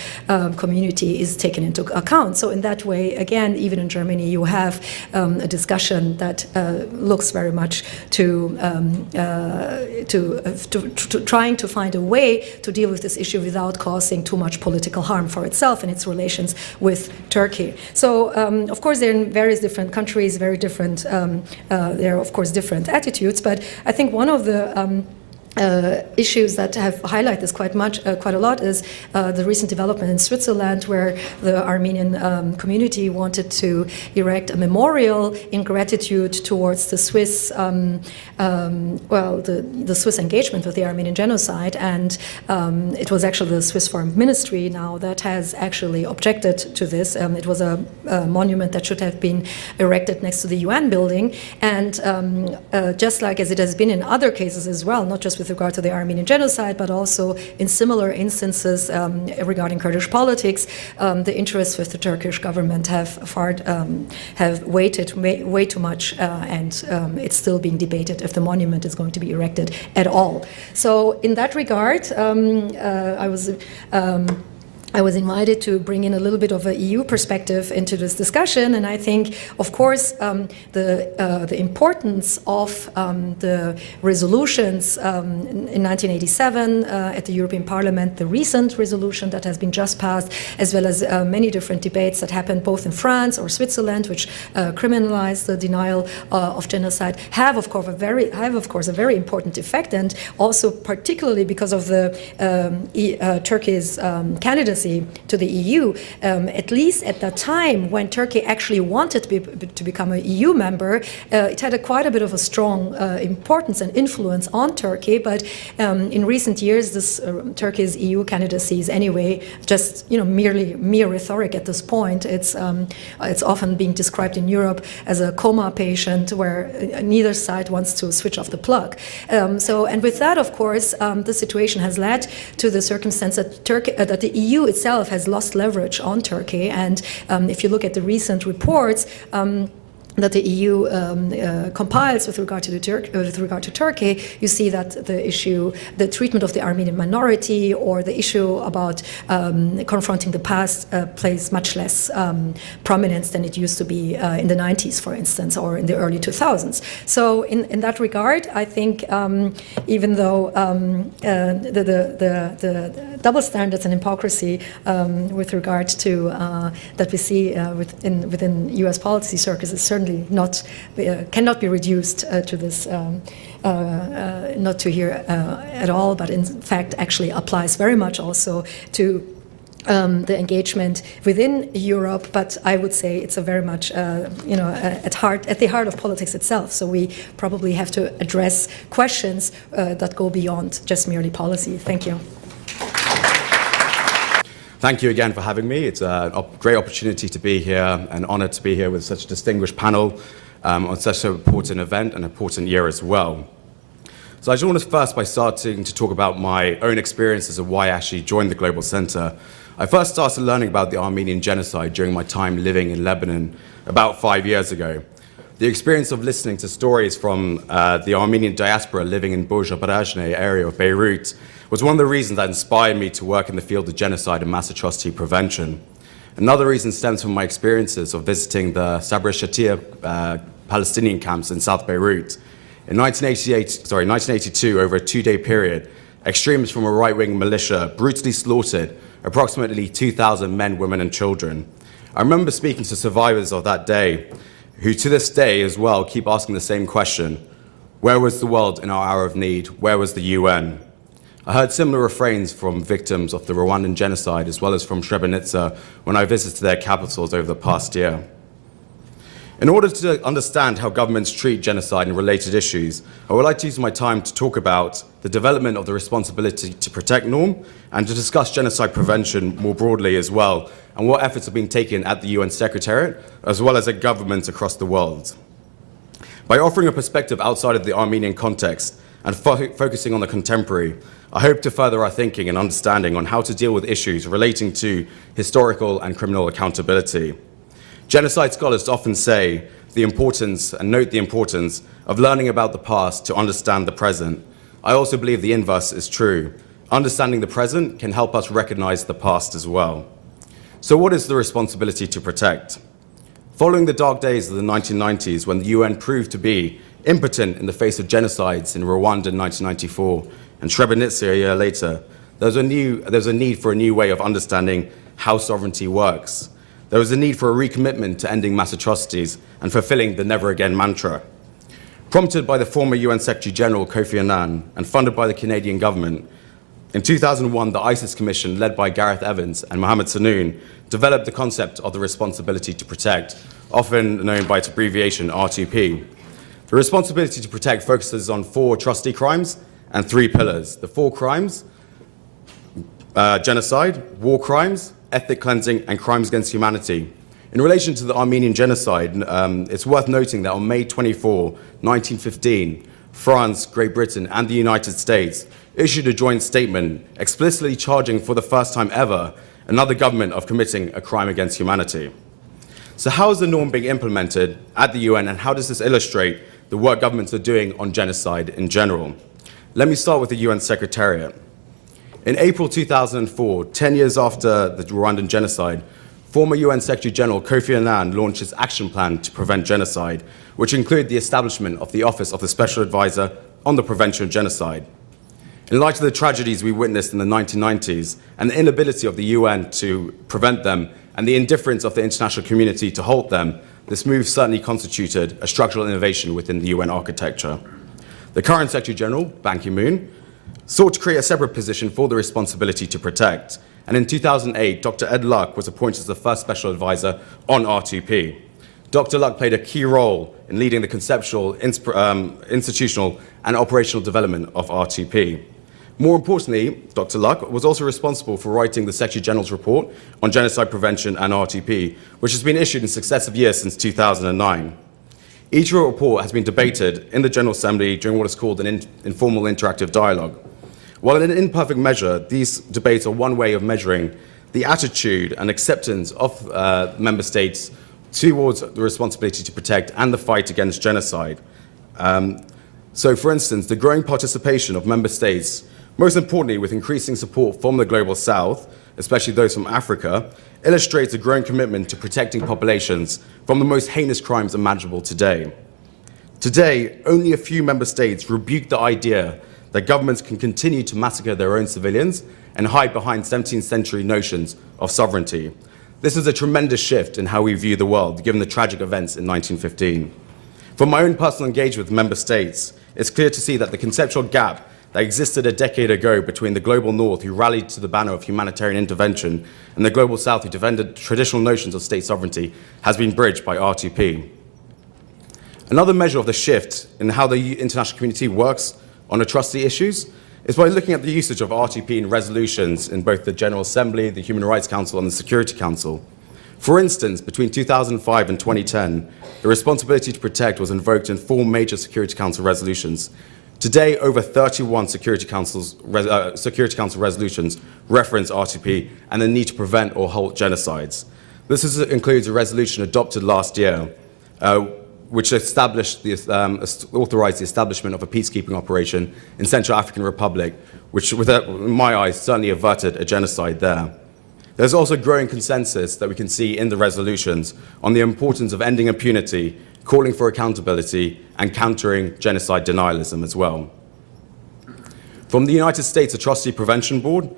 community is taken into account. So in that way, again, even in Germany, you have a discussion that looks very much to trying to find a way to deal with this issue without causing too much political harm for itself and its relations with Turkey. So, of course, they're in various different countries, very different. There are, of course, different attitudes. But I think one of the issues that have highlighted this quite a lot is the recent development in Switzerland, where the Armenian community wanted to erect a memorial in gratitude towards the Swiss, the Swiss engagement with the Armenian genocide, and it was actually the Swiss Foreign Ministry now that has actually objected to this. It was a monument that should have been erected next to the UN building, and just like as it has been in other cases as well, not just with regard to the Armenian genocide, but also in similar instances regarding Kurdish politics, the interests with the Turkish government have weighted way too much, and it's still being debated if the monument is going to be erected at all. So in that regard, I was invited to bring in a little bit of an EU perspective into this discussion, and I think, of course, the importance of the resolutions in 1987 at the European Parliament, the recent resolution that has been just passed, as well as many different debates that happened both in France or Switzerland, which criminalized the denial of genocide, have of course a very important effect, and also particularly because of the Turkey's candidacy to the EU, at least at that time when Turkey actually wanted to become an EU member, it had quite a bit of a strong importance and influence on Turkey. But in recent years, this Turkey's EU candidacy is anyway just mere rhetoric at this point. It's often being described in Europe as a coma patient where neither side wants to switch off the plug. And with that, of course, the situation has led to the circumstance that that the EU itself has lost leverage on Turkey, and if you look at the recent reports that the EU compiles with regard to Turkey, you see that the treatment of the Armenian minority, or the issue about confronting the past, plays much less prominence than it used to be in the 90s, for instance, or in the early 2000s. So in that regard, I think even though the double standards and hypocrisy with regard to that we see within U.S. policy circles is certainly cannot be reduced to this, not to here at all, but in fact actually applies very much also to the engagement within Europe. But I would say it's a very much at the heart of politics itself. So we probably have to address questions that go beyond just merely policy. Thank you. Thank you again for having me. It's a great opportunity to be here, and honoured to be here with such a distinguished panel on such an important event and important year as well. So I just want to first by starting to talk about my own experiences of why I actually joined the Global Centre. I first started learning about the Armenian Genocide during my time living in Lebanon about 5 years ago. The experience of listening to stories from the Armenian diaspora living in Boja-Barajne area of Beirut was one of the reasons that inspired me to work in the field of genocide and mass atrocity prevention. Another reason stems from my experiences of visiting the Sabra Shatia Palestinian camps in South Beirut. In 1982, over a 2-day period, extremists from a right-wing militia brutally slaughtered approximately 2,000 men, women, and children. I remember speaking to survivors of that day, who to this day as well keep asking the same question: where was the world in our hour of need? Where was the UN? I heard similar refrains from victims of the Rwandan genocide as well as from Srebrenica when I visited their capitals over the past year. In order to understand how governments treat genocide and related issues, I would like to use my time to talk about the development of the responsibility to protect norm and to discuss genocide prevention more broadly as well, and what efforts have been taken at the UN Secretariat as well as at governments across the world. By offering a perspective outside of the Armenian context and focusing on the contemporary, I hope to further our thinking and understanding on how to deal with issues relating to historical and criminal accountability. Genocide scholars often say the importance and note the importance of learning about the past to understand the present. I also believe the inverse is true. Understanding the present can help us recognize the past as well. So what is the responsibility to protect? Following the dark days of the 1990s, when the UN proved to be impotent in the face of genocides in Rwanda in 1994 and Srebrenica a year later, there was a need for a new way of understanding how sovereignty works. There was a need for a recommitment to ending mass atrocities and fulfilling the never again mantra. Prompted by the former UN Secretary General Kofi Annan and funded by the Canadian government, in 2001, the ISIS Commission, led by Gareth Evans and Mohammed Sanoun, developed the concept of the responsibility to protect, often known by its abbreviation R2P. The responsibility to protect focuses on 4 atrocity crimes and 3 pillars. The 4 crimes: genocide, war crimes, ethnic cleansing, and crimes against humanity. In relation to the Armenian Genocide, it's worth noting that on May 24, 1915, France, Great Britain, and the United States issued a joint statement explicitly charging for the first time ever another government of committing a crime against humanity. So how is the norm being implemented at the UN, and how does this illustrate the work governments are doing on genocide in general? Let me start with the UN Secretariat. In April 2004, 10 years after the Rwandan genocide, former UN Secretary General Kofi Annan launched his action plan to prevent genocide, which included the establishment of the Office of the Special Advisor on the Prevention of Genocide. In light of the tragedies we witnessed in the 1990s and the inability of the UN to prevent them and the indifference of the international community to halt them, this move certainly constituted a structural innovation within the UN architecture. The current Secretary General, Ban Ki-moon, sought to create a separate position for the responsibility to protect, and in 2008, Dr. Ed Luck was appointed as the first special advisor on R2P. Dr. Luck played a key role in leading the conceptual, institutional, and operational development of R2P. More importantly, Dr. Luck was also responsible for writing the Secretary General's report on genocide prevention and R2P, which has been issued in successive years since 2009. Each report has been debated in the General Assembly during what is called an informal interactive dialogue. While in an imperfect measure, these debates are one way of measuring the attitude and acceptance of member states towards the responsibility to protect and the fight against genocide. So, for instance, the growing participation of member states, most importantly with increasing support from the Global South, especially those from Africa, illustrates a growing commitment to protecting populations from the most heinous crimes imaginable today. Today, only a few member states rebuke the idea that governments can continue to massacre their own civilians and hide behind 17th century notions of sovereignty. This is a tremendous shift in how we view the world, given the tragic events in 1915. From my own personal engagement with member states, it's clear to see that the conceptual gap that existed a decade ago between the global north, who rallied to the banner of humanitarian intervention, and the global south, who defended traditional notions of state sovereignty, has been bridged by R2P. Another measure of the shift in how the international community works on atrocity issues is by looking at the usage of R2P in resolutions in both the General Assembly, the Human Rights Council, and the Security Council. For instance, between 2005 and 2010, the responsibility to protect was invoked in 4 major Security Council resolutions. Today, over 31 Security Council resolutions reference R2P and the need to prevent or halt genocides. This includes a resolution adopted last year, which authorized the establishment of a peacekeeping operation in Central African Republic, which, in my eyes, certainly averted a genocide there. There's also growing consensus that we can see in the resolutions on the importance of ending impunity, calling for accountability, and countering genocide denialism as well. From the United States Atrocity Prevention Board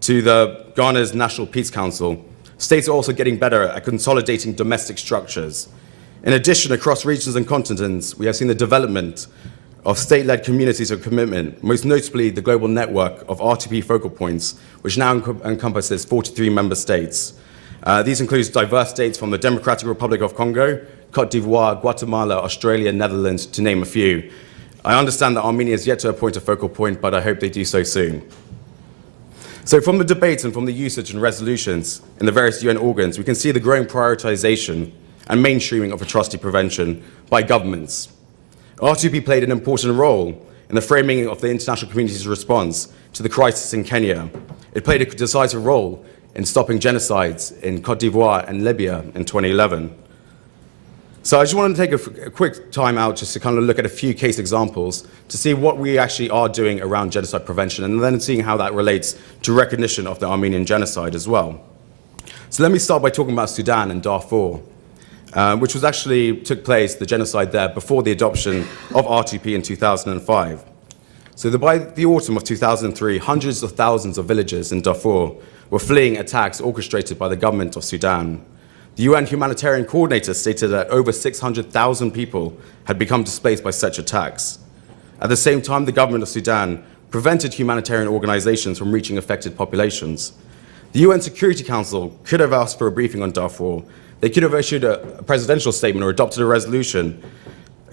to the Ghana's National Peace Council, States are also getting better at consolidating domestic structures. In addition, across regions and continents, we have seen the development of state-led communities of commitment, most notably the global network of RTP focal points, which now encompasses 43 member states. These include diverse states from the Democratic Republic of Congo, Cote d'Ivoire, Guatemala, Australia, Netherlands, to name a few. I understand that Armenia is yet to appoint a focal point, but I hope they do so soon. So from the debates and from the usage and resolutions in the various UN organs, we can see the growing prioritization and mainstreaming of atrocity prevention by governments. R2P played an important role in the framing of the international community's response to the crisis in Kenya. It played a decisive role in stopping genocides in Cote d'Ivoire and Libya in 2011. So I just want to take a quick time out just to kind of look at a few case examples to see what we actually are doing around genocide prevention, and then seeing how that relates to recognition of the Armenian genocide as well. So let me start by talking about Sudan and Darfur, which was actually took place, the genocide there, before the adoption of R2P in 2005. So by the autumn of 2003, hundreds of thousands of villagers in Darfur were fleeing attacks orchestrated by the government of Sudan. The UN humanitarian coordinator stated that over 600,000 people had become displaced by such attacks. At the same time, the government of Sudan prevented humanitarian organizations from reaching affected populations. The UN Security Council could have asked for a briefing on Darfur. They could have issued a presidential statement or adopted a resolution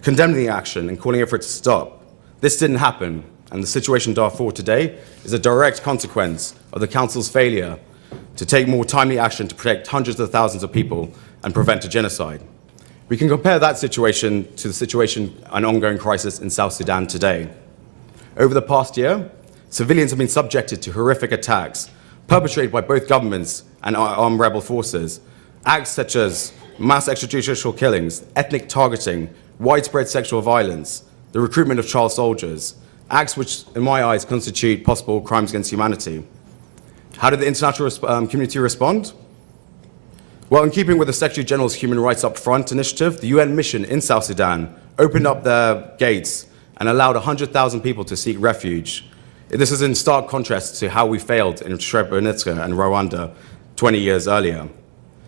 condemning the action and calling for it to stop. This didn't happen, and the situation in Darfur today is a direct consequence of the Council's failure to take more timely action to protect hundreds of thousands of people and prevent a genocide. We can compare that situation to the situation and ongoing crisis in South Sudan today. Over the past year, civilians have been subjected to horrific attacks perpetrated by both governments and armed rebel forces. Acts such as mass extrajudicial killings, ethnic targeting, widespread sexual violence, the recruitment of child soldiers, acts which, in my eyes, constitute possible crimes against humanity. How did the international community respond? Well, in keeping with the Secretary General's Human Rights Up Front initiative, the UN mission in South Sudan opened up their gates and allowed 100,000 people to seek refuge. This is in stark contrast to how we failed in Srebrenica and Rwanda 20 years earlier.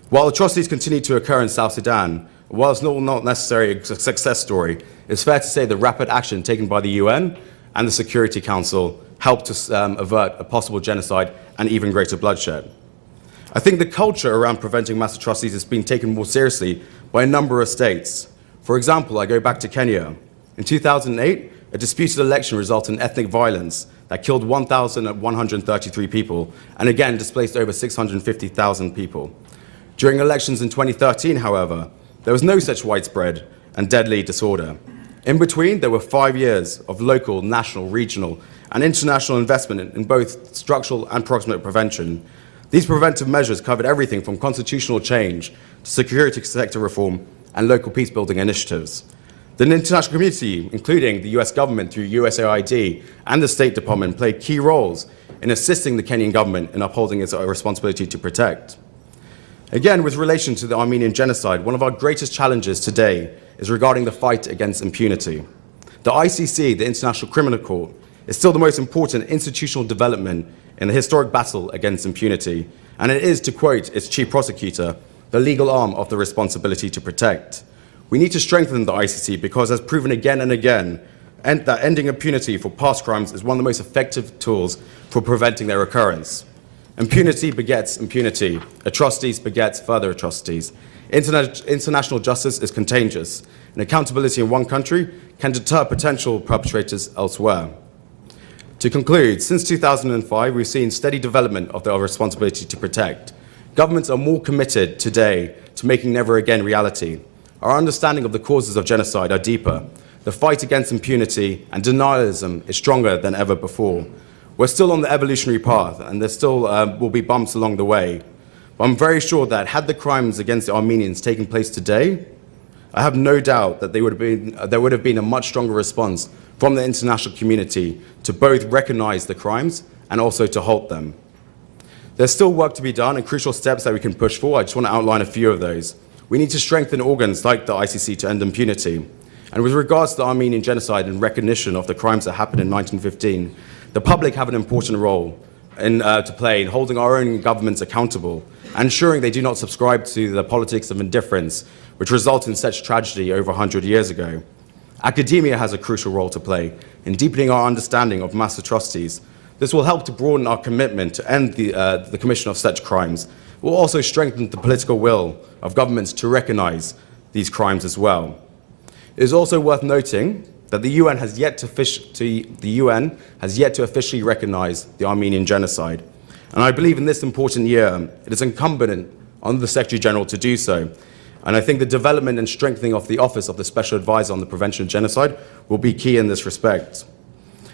While atrocities continue to occur in South Sudan, while it's not necessarily a success story, it's fair to say the rapid action taken by the UN and the Security Council helped to avert a possible genocide and even greater bloodshed. I think the culture around preventing mass atrocities is being taken more seriously by a number of states. For example, I go back to Kenya. In 2008, a disputed election resulted in ethnic violence that killed 1,133 people and again displaced over 650,000 people. During elections in 2013, however, there was no such widespread and deadly disorder. In between, there were 5 years of local, national, regional, and international investment in both structural and proximate prevention. These preventive measures covered everything from constitutional change to security sector reform and local peace-building initiatives. The international community, including the US government through USAID and the State Department, played key roles in assisting the Kenyan government in upholding its responsibility to protect. Again, with relation to the Armenian genocide, one of our greatest challenges today is regarding the fight against impunity. The ICC, the International Criminal Court, is still the most important institutional development in the historic battle against impunity, and it is, to quote its chief prosecutor, the legal arm of the responsibility to protect. We need to strengthen the ICC because, as proven again and again, that ending impunity for past crimes is one of the most effective tools for preventing their occurrence. Impunity begets impunity. Atrocities begets further atrocities. International justice is contagious, and accountability in one country can deter potential perpetrators elsewhere. To conclude, since 2005, we've seen steady development of our responsibility to protect. Governments are more committed today to making never again reality. Our understanding of the causes of genocide are deeper. The fight against impunity and denialism is stronger than ever before. We're still on the evolutionary path, and there still will be bumps along the way. But I'm very sure that had the crimes against the Armenians taken place today, I have no doubt that there would have been a much stronger response from the international community to both recognize the crimes and also to halt them. There's still work to be done and crucial steps that we can push for. I just want to outline a few of those. We need to strengthen organs like the ICC to end impunity. And with regards to the Armenian genocide and recognition of the crimes that happened in 1915, the public have an important role to play in holding our own governments accountable and ensuring they do not subscribe to the politics of indifference, which resulted in such tragedy over 100 years ago. Academia has a crucial role to play in deepening our understanding of mass atrocities. This will help to broaden our commitment to end the commission of such crimes. It will also strengthen the political will of governments to recognize these crimes as well. It is also worth noting that the UN has yet to officially recognize the Armenian Genocide. And I believe in this important year, it is incumbent on the Secretary General to do so. And I think the development and strengthening of the Office of the Special Advisor on the Prevention of Genocide will be key in this respect.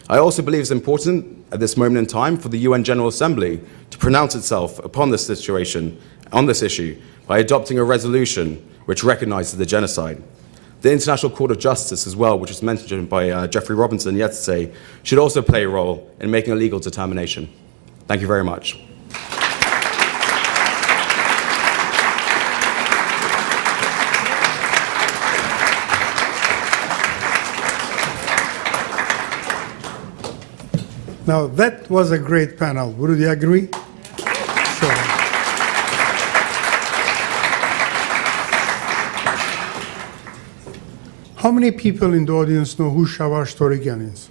I also believe it's important at this moment in time for the UN General Assembly to pronounce itself upon this situation, on this issue, by adopting a resolution which recognizes the genocide. The International Court of Justice as well, which was mentioned by Jeffrey Robinson yesterday, should also play a role in making a legal determination. Thank you very much. Now, that was a great panel. Would you agree? Sure. How many people in the audience know who Shavash Torigyan is?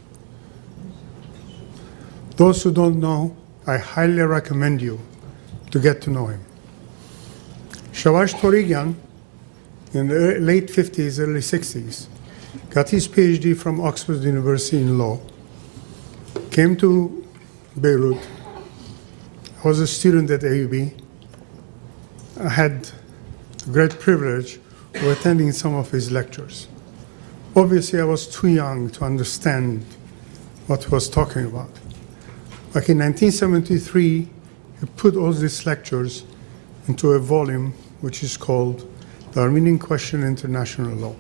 Those who don't know, I highly recommend you to get to know him. Shavash Torigyan, in the late 50s, early 60s, got his PhD from Oxford University in law, came to Beirut. I was a student at AUB. I had the great privilege of attending some of his lectures. Obviously, I was too young to understand what he was talking about. Like in 1973, he put all these lectures into a volume which is called The Armenian Question in International Law.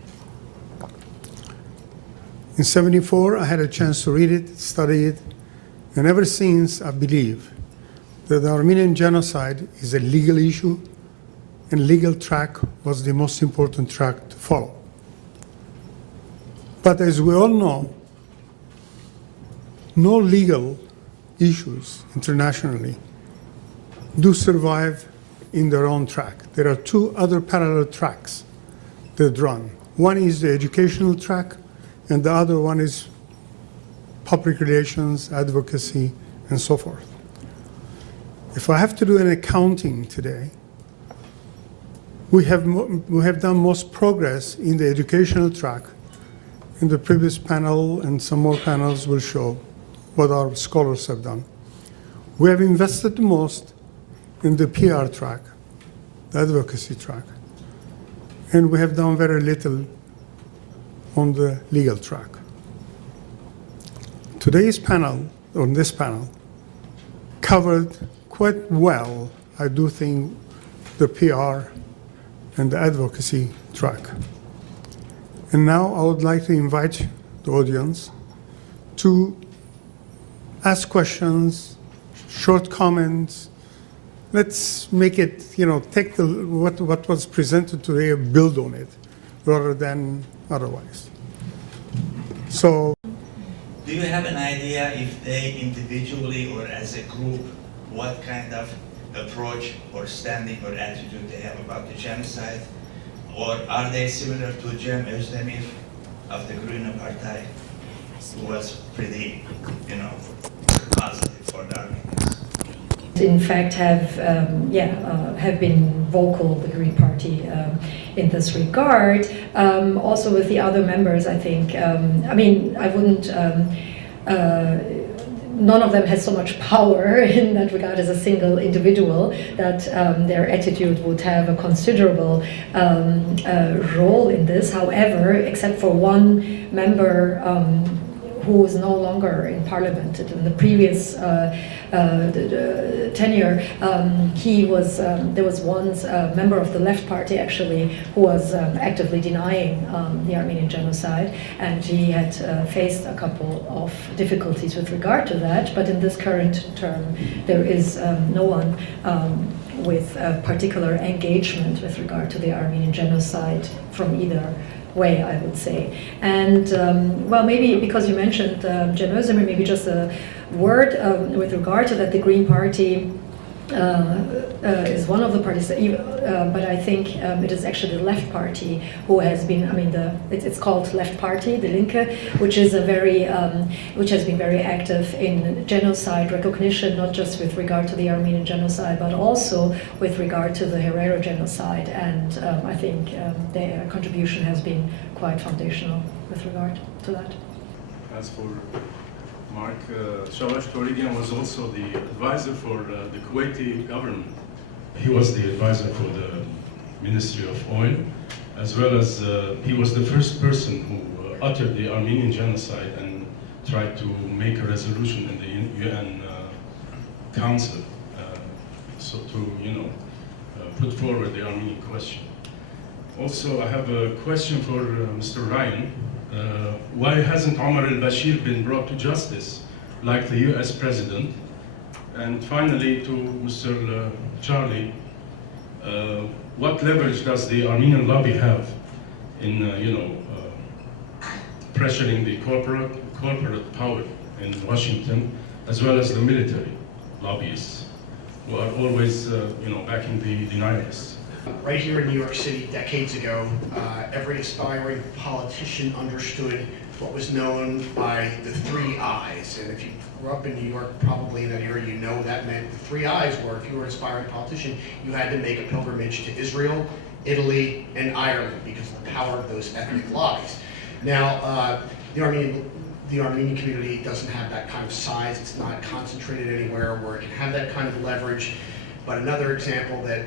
In 74, I had a chance to read it, study it, and ever since, I believe that the Armenian genocide is a legal issue, and legal track was the most important track to follow. But as we all know, no legal issues internationally do survive in their own track. There are two other parallel tracks that run. One is the educational track, and the other one is public relations, advocacy, and so forth. If I have to do an accounting today, we have done most progress in the educational track. In the previous panel, and some more panels will show what our scholars have done. We have invested the most in the PR track, the advocacy track, and we have done very little on the legal track. Today's panel, on this panel, covered quite well, I do think, the PR and the advocacy track. And now I would like to invite the audience to ask questions, short comments. Let's make it, take what was presented today and build on it rather than otherwise. So, do you have an idea if they individually or as a group, what kind of approach or standing or attitude they have about the genocide? Or are they similar to Cem Özdemir of the Grüne Partei, who was pretty, positive for the Armenians? In fact, have been vocal, the Green Party, in this regard. Also with the other members, I think. I wouldn't. None of them has so much power in that regard as a single individual that their attitude would have a considerable role in this. However, except for one member who is no longer in parliament. In the previous tenure, there was one member of the left party actually who was actively denying the Armenian genocide, and he had faced a couple of difficulties with regard to that. But in this current term, there is no one with a particular engagement with regard to the Armenian genocide from either way, I would say. And maybe because you mentioned Cem Özdemir, maybe just a word with regard to that. The Green Party is one of the parties, but I think it is actually the Left Party who has been, I mean, it's called Left Party, the Linke, which is which has been very active in genocide recognition, not just with regard to the Armenian genocide, but also with regard to the Herero genocide, and I think their contribution has been quite foundational with regard to that. As for Mark, Shalash Torigian was also the advisor for the Kuwaiti government. He was the advisor for the Ministry of Oil, as well as he was the first person who uttered the Armenian genocide and tried to make a resolution in the UN Council, so to, put forward the Armenian question. Also, I have a question for Mr. Ryan. Why hasn't Omar al-Bashir been brought to justice like the US President? And finally, to Mr. Charlie, what leverage does the Armenian lobby have in, pressuring the corporate power in Washington, as well as the military lobbyists, who are always, backing the denialists? Right here in New York City, decades ago, every aspiring politician understood what was known by the 3 I's. And if you grew up in New York, probably in that area, you know that meant the 3 I's were, if you were an aspiring politician, you had to make a pilgrimage to Israel, Italy, and Ireland because of the power of those ethnic lobbies. Now, the Armenian community doesn't have that kind of size. It's not concentrated anywhere where it can have that kind of leverage. But another example that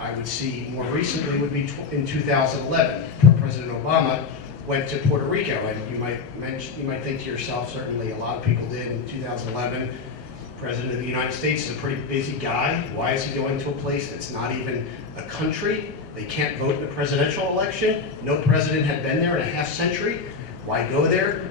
I would see more recently would be in 2011, President Obama went to Puerto Rico, and you might think to yourself, certainly a lot of people did in 2011, President of the United States is a pretty busy guy. Why is he going to a place that's not even a country? They can't vote in the presidential election. No president had been there in a half century. Why go there?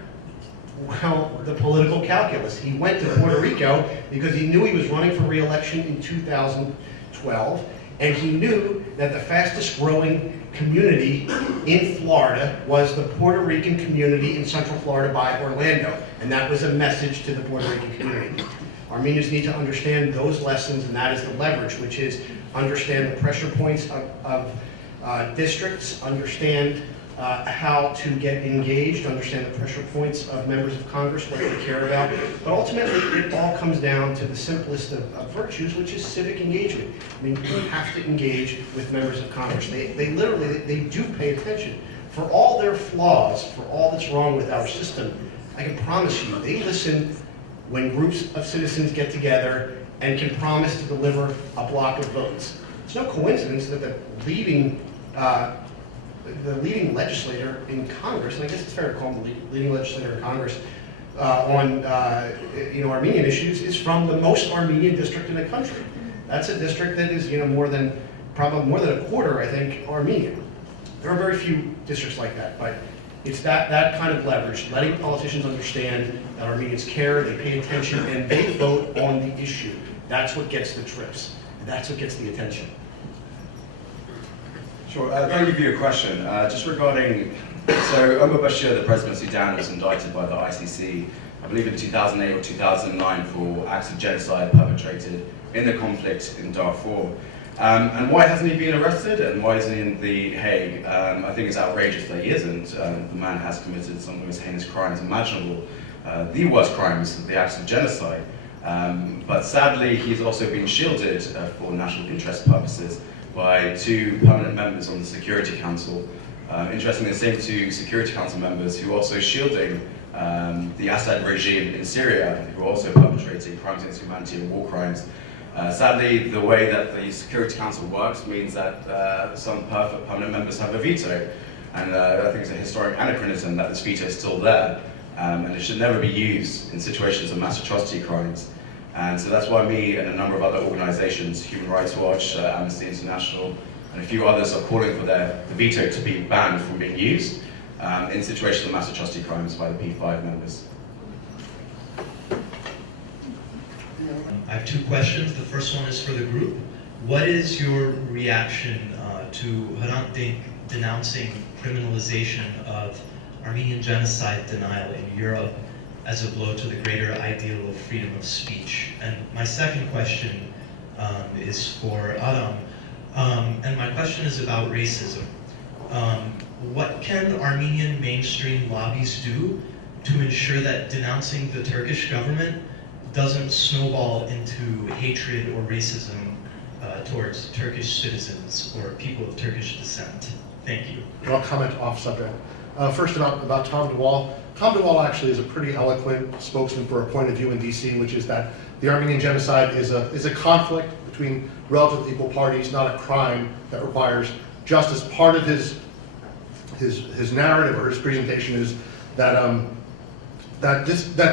Well, the political calculus. He went to Puerto Rico because he knew he was running for re-election in 2012. And he knew that the fastest growing community in Florida was the Puerto Rican community in Central Florida by Orlando. And that was a message to the Puerto Rican community. Armenians need to understand those lessons, and that is the leverage, which is understand the pressure points of districts, understand how to get engaged, understand the pressure points of members of Congress, what they care about. But ultimately, it all comes down to the simplest of virtues, which is civic engagement. I mean, you have to engage with members of Congress. They literally, they do pay attention. For all their flaws, for all that's wrong with our system, I can promise you, they listen when groups of citizens get together and can promise to deliver a block of votes. It's no coincidence that the leading legislator in Congress, and I guess it's fair to call him the leading legislator in Congress on Armenian issues, is from the most Armenian district in the country. That's a district that is probably more than a quarter, I think, Armenian. There are very few districts like that, but it's that kind of leverage, letting politicians understand that Armenians care, they pay attention, and they vote on the issue. That's what gets the trips. That's what gets the attention. Sure. Thank you for your question. Just regarding, so Omar Bashir, the president of Sudan, was indicted by the ICC, I believe in 2008 or 2009, for acts of genocide perpetrated in the conflict in Darfur. And why hasn't he been arrested, and why isn't he in The Hague? I think it's outrageous that he isn't. The man has committed some of the most heinous crimes imaginable, the worst crimes, the acts of genocide. But sadly, he's also been shielded for national interest purposes by 2 permanent members on the Security Council. Interestingly, the same 2 Security Council members who are also shielding the Assad regime in Syria, who are also perpetrating crimes against humanity and war crimes. Sadly, the way that the Security Council works means that some permanent members have a veto. And I think it's a historic anachronism that this veto is still there. And it should never be used in situations of mass atrocity crimes. And so that's why me and a number of other organizations, Human Rights Watch, Amnesty International, and a few others are calling for the veto to be banned from being used in situations of mass atrocity crimes by the P5 members. I have 2 questions. The first one is for the group. What is your reaction to Hrant Dink denouncing criminalization of Armenian genocide denial in Europe as a blow to the greater ideal of freedom of speech? And my second question is for Aram. And my question is about racism. What can Armenian mainstream lobbies do to ensure that denouncing the Turkish government doesn't snowball into hatred or racism towards Turkish citizens or people of Turkish descent? Thank you. I'll comment off subject. First about Tom DeWall. Tom DeWall actually is a pretty eloquent spokesman for a point of view in DC, which is that the Armenian Genocide is a conflict between relatively equal parties, not a crime that requires justice. Part of his narrative or his presentation is that that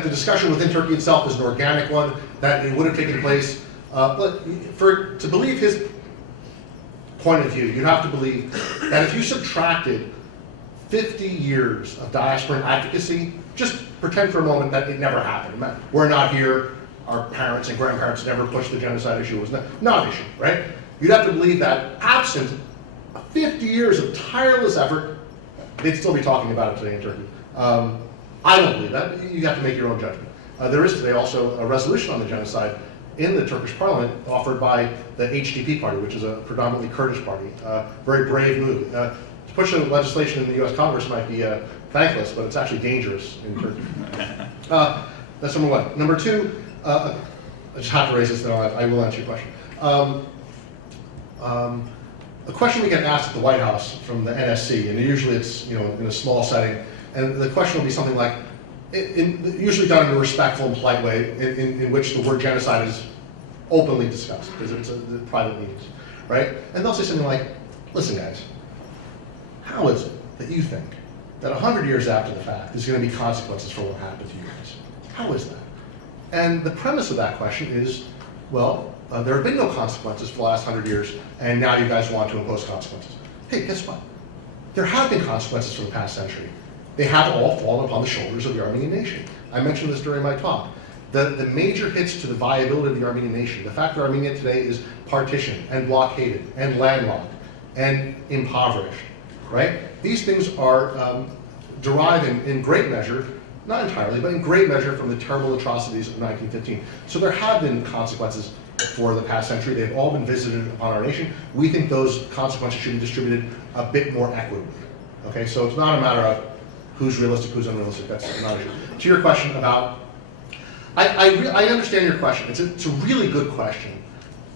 the discussion within Turkey itself is an organic one, that it would have taken place. But to believe his point of view, you'd have to believe that if you subtracted 50 years of diaspora advocacy, just pretend for a moment that it never happened. We're not here, our parents and grandparents never pushed the genocide issue, it was not an issue, right? You'd have to believe that absent 50 years of tireless effort, they'd still be talking about it today in Turkey. I don't believe that. You have to make your own judgment. There is today also a resolution on the genocide in the Turkish parliament offered by the HDP party, which is a predominantly Kurdish party. Very brave move. To push the legislation in the US Congress might be thankless, but it's actually dangerous in Turkey. That's number one. Number two, I just have to raise this, then I will answer your question. A question we get asked at the White House from the NSC, and usually it's in a small setting, and the question will be something like, usually done in a respectful and polite way, in which the word genocide is openly discussed, because it's private meetings, right? And they'll say something like, listen guys, how is it that you think that 100 years after the fact there's going to be consequences for what happened to you guys? How is that? And the premise of that question is, well, there have been no consequences for the last 100 years, and now you guys want to impose consequences. Hey, guess what? There have been consequences for the past century. They have all fallen upon the shoulders of the Armenian nation. I mentioned this during my talk. The major hits to the viability of the Armenian nation, the fact that Armenia today is partitioned and blockaded and landlocked and impoverished, right? These things are derived in great measure, not entirely, but in great measure from the terrible atrocities of 1915. So there have been consequences for the past century. They've all been visited upon our nation. We think those consequences should be distributed a bit more equitably. Okay, so it's not a matter of who's realistic, who's unrealistic. That's not an issue. To your question about, I understand your question. It's a really good question.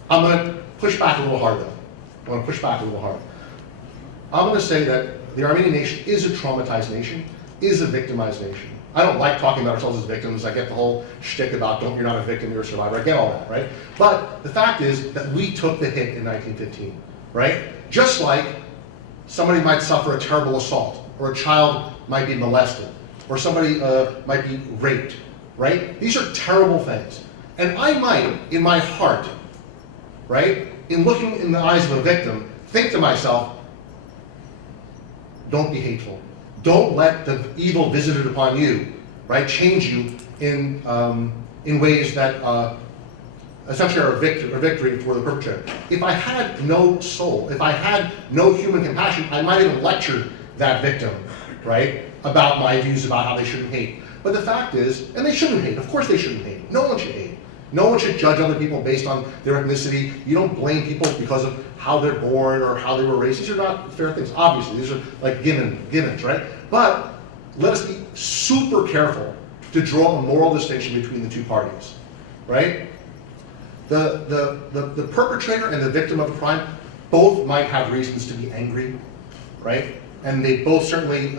I'm going to push back a little hard though. I'm going to push back a little hard. I'm going to say that the Armenian nation is a traumatized nation, is a victimized nation. I don't like talking about ourselves as victims. I get the whole shtick about you're not a victim, you're a survivor. I get all that, right? But the fact is that we took the hit in 1915, right? Just like somebody might suffer a terrible assault, or a child might be molested, or somebody might be raped, right? These are terrible things. And I might, in my heart, right, in looking in the eyes of a victim, think to myself, don't be hateful. Don't let the evil visited upon you, right, change you in ways that essentially are a victory for the perpetrator. If I had no soul, if I had no human compassion, I might even lecture that victim, right, about my views about how they shouldn't hate. But the fact is, and they shouldn't hate, of course they shouldn't hate. No one should hate. No one should judge other people based on their ethnicity. You don't blame people because of how they're born or how they were raised. These are not fair things, obviously. These are like givens, right? But let us be super careful to draw a moral distinction between the two parties, right? The perpetrator and the victim of a crime both might have reasons to be angry, right? And they both certainly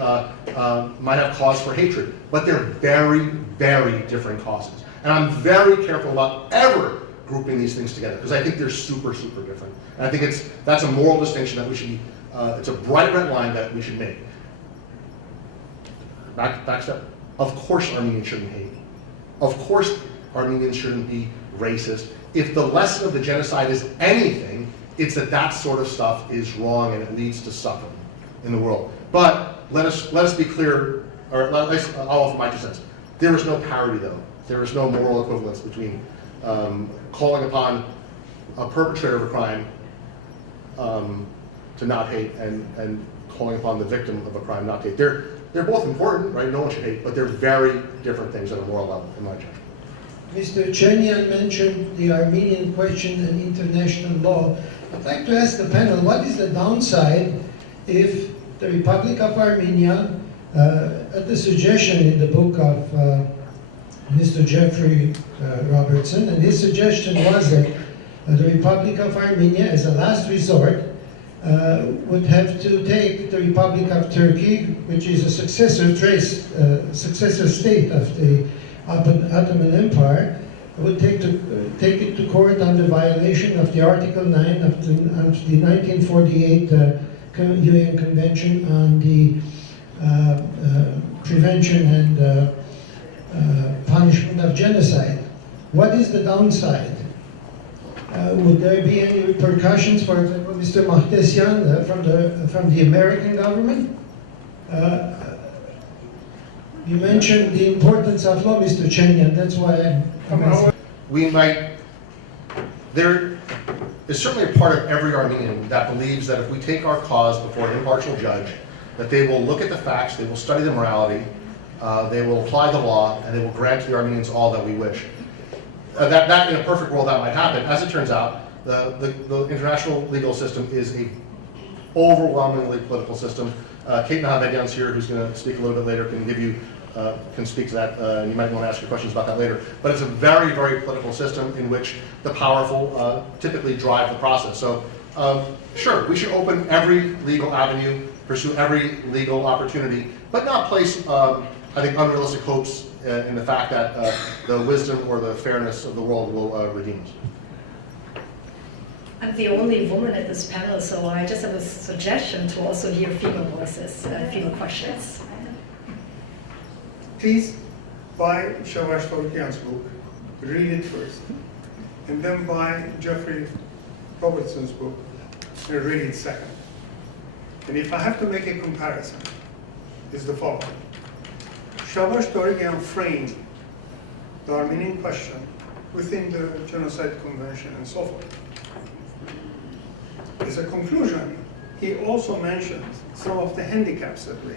might have cause for hatred, but they're very, very different causes. And I'm very careful about ever grouping these things together because I think they're super, super different. And I think that's a moral distinction that we should be, it's a bright red line that we should make. Back step. Of course Armenians shouldn't hate. Of course Armenians shouldn't be racist. If the lesson of the genocide is anything, it's that sort of stuff is wrong and it leads to suffering in the world. But let us be clear, or I'll offer my 2 cents. There is no parity though. There is no moral equivalence between calling upon a perpetrator of a crime to not hate and calling upon the victim of a crime not to hate. They're both important, right? No one should hate, but they're very different things at a moral level, in my judgment. Mr. Chenyan mentioned the Armenian question and international law. I'd like to ask the panel, what is the downside if the Republic of Armenia, at the suggestion in the book of Mr. Jeffrey Robertson, and his suggestion was that the Republic of Armenia, as a last resort, would have to take the Republic of Turkey, which is a successor state of the Ottoman Empire, would take it to court under violation of the Article 9 of the 1948 UN Convention on the prevention and punishment of genocide. What is the downside? Would there be any repercussions, for example, Mr. Mahtesian, from the American government? You mentioned the importance of law, Mr. Chenyan. That's why I'm asking. There is certainly a part of every Armenian that believes that if we take our cause before an impartial judge, that they will look at the facts, they will study the morality, they will apply the law, and they will grant to the Armenians all that we wish. That in a perfect world, that might happen. As it turns out, the international legal system is a overwhelmingly political system. Kate Nahabedian's here, who's going to speak a little bit later, can speak to that. You might want to ask your questions about that later. But it's a very, very political system in which the powerful typically drive the process. So, sure, we should open every legal avenue, pursue every legal opportunity, but not place, I think, unrealistic hopes in the fact that the wisdom or the fairness of the world will redeem us. I'm the only woman at this panel, so I just have a suggestion to also hear female voices, female questions. Please buy Shavash Tolkien's book, read it first, and then buy Jeffrey Robertson's book and read it second. And if I have to make a comparison, it's the following. Shavash Tolkien framed the Armenian question within the Genocide Convention and so forth. As a conclusion, he also mentioned some of the handicaps that we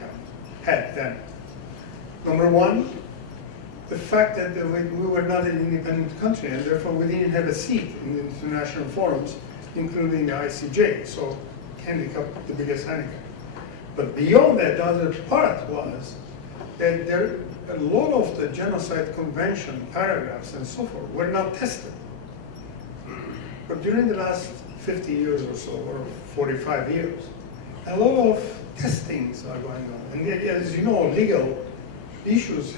had then. Number one, the fact that we were not an independent country, and therefore we didn't have a seat in the international forums, including the ICJ, so handicap, the biggest handicap. But beyond that, the other part was that a lot of the Genocide Convention paragraphs and so forth were not tested. But during the last 50 years or so, or 45 years, a lot of testings are going on. And as you know, legal issues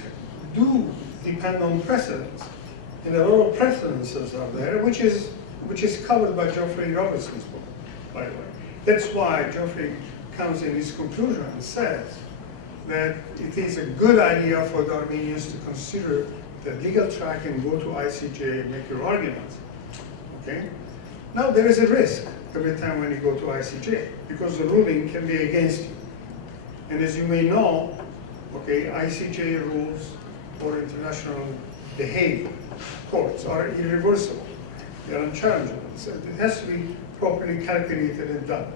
do depend on precedents. And a lot of precedences are there, which is covered by Geoffrey Robertson's book, by the way. That's why Geoffrey comes in his conclusion and says that it is a good idea for the Armenians to consider the legal track and go to ICJ and make your arguments. Okay? Now there is a risk every time when you go to ICJ, because the ruling can be against you. And as you may know, okay, ICJ rules or international behavior courts are irreversible. They are unchallengeable. So it has to be properly calculated and done.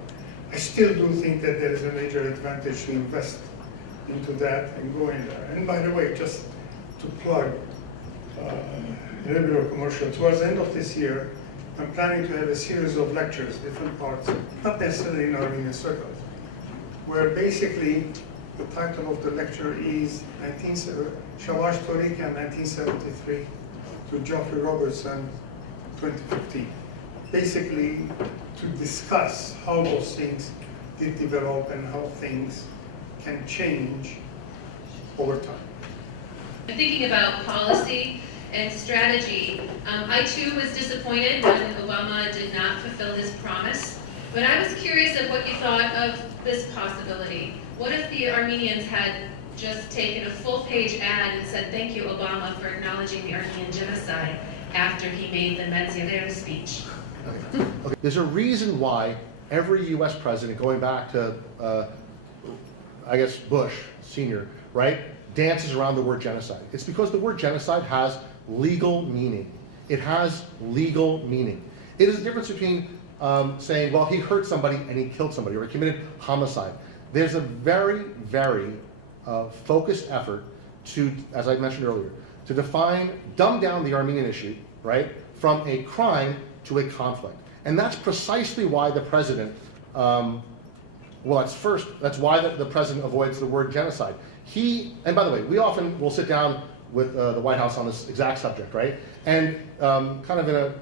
I still do think that there is a major advantage to invest into that and go in there. And by the way, just to plug a little bit of commercial, towards the end of this year, I'm planning to have a series of lectures, different parts, not necessarily in Armenian circles, where basically the title of the lecture is Shavash Tolkian 1973 to Geoffrey Robertson 2015. Basically to discuss how those things did develop and how things can change over time. Thinking about policy and strategy, I too was disappointed when Obama did not fulfill his promise, but I was curious of what you thought of this possibility. What if the Armenians had just taken a full-page ad and said, "Thank you, Obama, for acknowledging the Armenian genocide," after he made the Mahtesian speech? Okay. There's a reason why every U.S. president, going back to, I guess, Bush Sr., right, dances around the word genocide. It's because the word genocide has legal meaning. It has legal meaning. It is the difference between saying, well, he hurt somebody and he killed somebody, or he committed homicide. There's a very, very focused effort to, as I mentioned earlier, to dumb down the Armenian issue, right, from a crime to a conflict. And that's precisely why the president, that's why the president avoids the word genocide. And by the way, we often will sit down with the White House on this exact subject, right? And kind of in a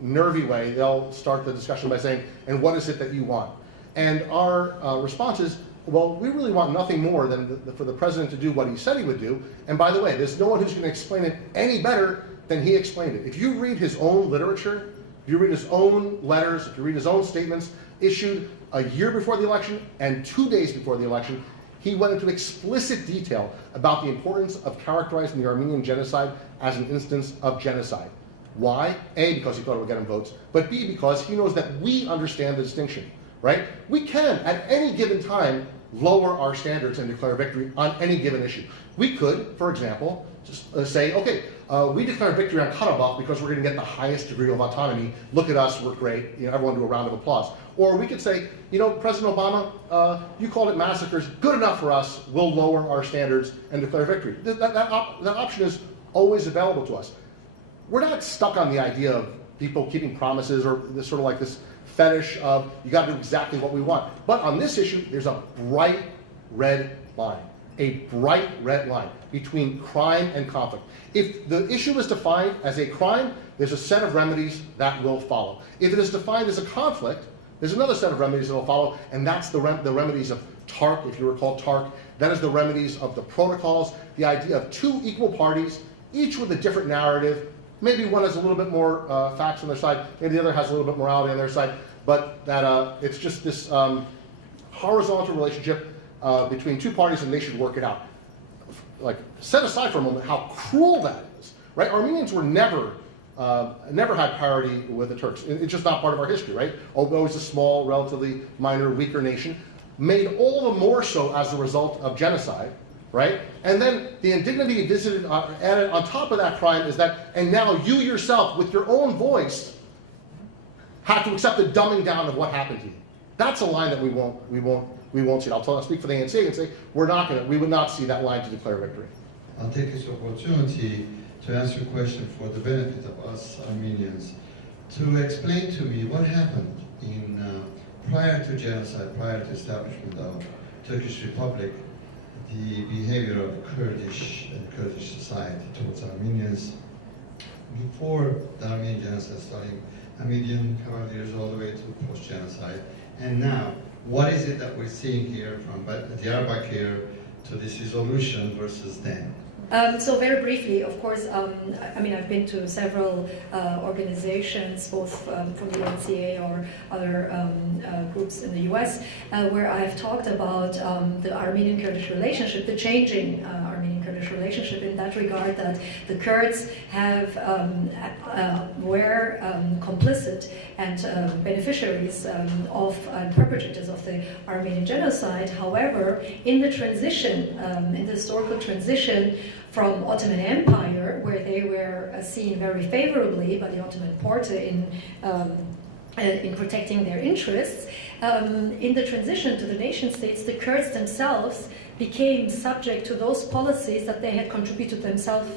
nervy way, they'll start the discussion by saying, and what is it that you want? And our response is, well, we really want nothing more than for the president to do what he said he would do. And by the way, there's no one who's going to explain it any better than he explained it. If you read his own literature, if you read his own letters, if you read his own statements issued a year before the election and 2 days before the election, he went into explicit detail about the importance of characterizing the Armenian genocide as an instance of genocide. Why? A, because he thought it would get him votes, but B, because he knows that we understand the distinction, right? We can, at any given time, lower our standards and declare victory on any given issue. We could, for example, just say, okay, we declare victory on Karabakh because we're going to get the highest degree of autonomy. Look at us, we're great. Everyone do a round of applause. Or we could say, President Obama, you called it massacres. Good enough for us. We'll lower our standards and declare victory. That option is always available to us. We're not stuck on the idea of people keeping promises or this sort of like this fetish of you got to do exactly what we want. But on this issue, there's a bright red line. A bright red line between crime and conflict. If the issue is defined as a crime, there's a set of remedies that will follow. If it is defined as a conflict, there's another set of remedies that will follow, and that's the remedies of TARC, if you recall TARC. That is the remedies of the protocols, the idea of two equal parties, each with a different narrative. Maybe one has a little bit more facts on their side, maybe the other has a little bit morality on their side, but that it's just this horizontal relationship between two parties, and they should work it out. Like, set aside for a moment how cruel that is, right? Armenians were never had parity with the Turks. It's just not part of our history, right? Always a small, relatively minor, weaker nation, made all the more so as a result of genocide, right? And then the indignity added on top of that crime is that, and now you yourself, with your own voice, have to accept the dumbing down of what happened to you. That's a line that we won't see. I'll speak for the ANC and say we would not see that line to declare victory. I'll take this opportunity to ask you a question for the benefit of us Armenians, to explain to me what happened in prior to genocide, prior to establishment of Turkish Republic, the behavior of Kurdish and Kurdish society towards Armenians before the Armenian genocide, starting Armenian cavaliers all the way to post-genocide, and now. What is it that we're seeing here from Diyarbakir to this resolution versus then? So very briefly, of course, I've been to several organizations, both from the NCA or other groups in the US, where I've talked about the Armenian-Kurdish relationship, the changing Armenian-Kurdish relationship in that regard, that the Kurds were complicit and beneficiaries of and perpetrators of the Armenian genocide. However, in the transition, in the historical transition from Ottoman Empire, where they were seen very favorably by the Ottoman Porte in protecting their interests, in the transition to the nation states, the Kurds themselves became subject to those policies that they had contributed themselves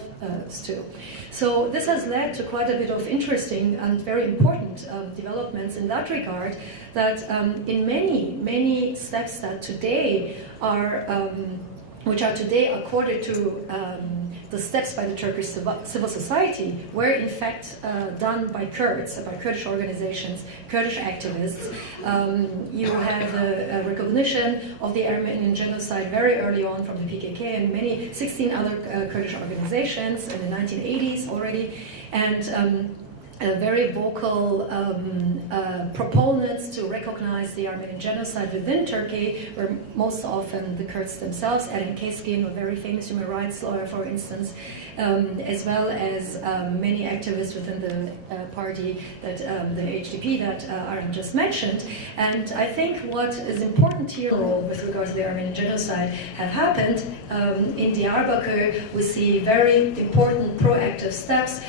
to. So this has led to quite a bit of interesting and very important developments in that regard, that in many steps that today are which are today accorded to the steps by the Turkish civil society, were in fact done by Kurds, by Kurdish organizations, Kurdish activists. You have a recognition of the Armenian genocide very early on from the PKK and 16 other Kurdish organizations in the 1980s already, and very vocal proponents to recognize the Armenian genocide within Turkey were most often the Kurds themselves. Eren Keskin, a very famous human rights lawyer, for instance, as well as many activists within the party, that the HDP that Aram just mentioned. And I think what is important here with regard to the Armenian genocide have happened in Diyarbakir. We see very important proactive legislative steps,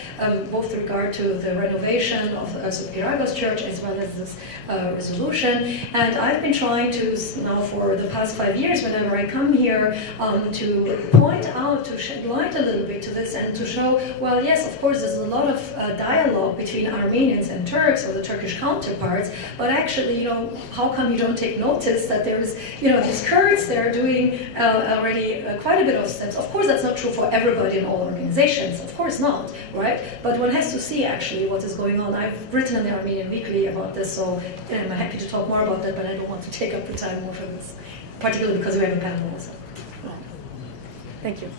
both with regard to the renovation of Superior's Church as well as this resolution. And I've been trying to, now for the past 5 years, whenever I come here, to point out, to shed light a little bit to this and to show, well, yes, of course, there's a lot of dialogue between Armenians and Turks or the Turkish counterparts, but actually, you know, how come you don't take notice that there's, you know, these Kurds, they're doing already quite a bit of steps. Of course, that's not true for everybody in all organizations, of course not, right? But one has to see actually what is going on. I've written in the Armenian Weekly about this, so I'm happy to talk more about that, but I don't want to take up the time more for this, particularly because we have a panel also. Thank you.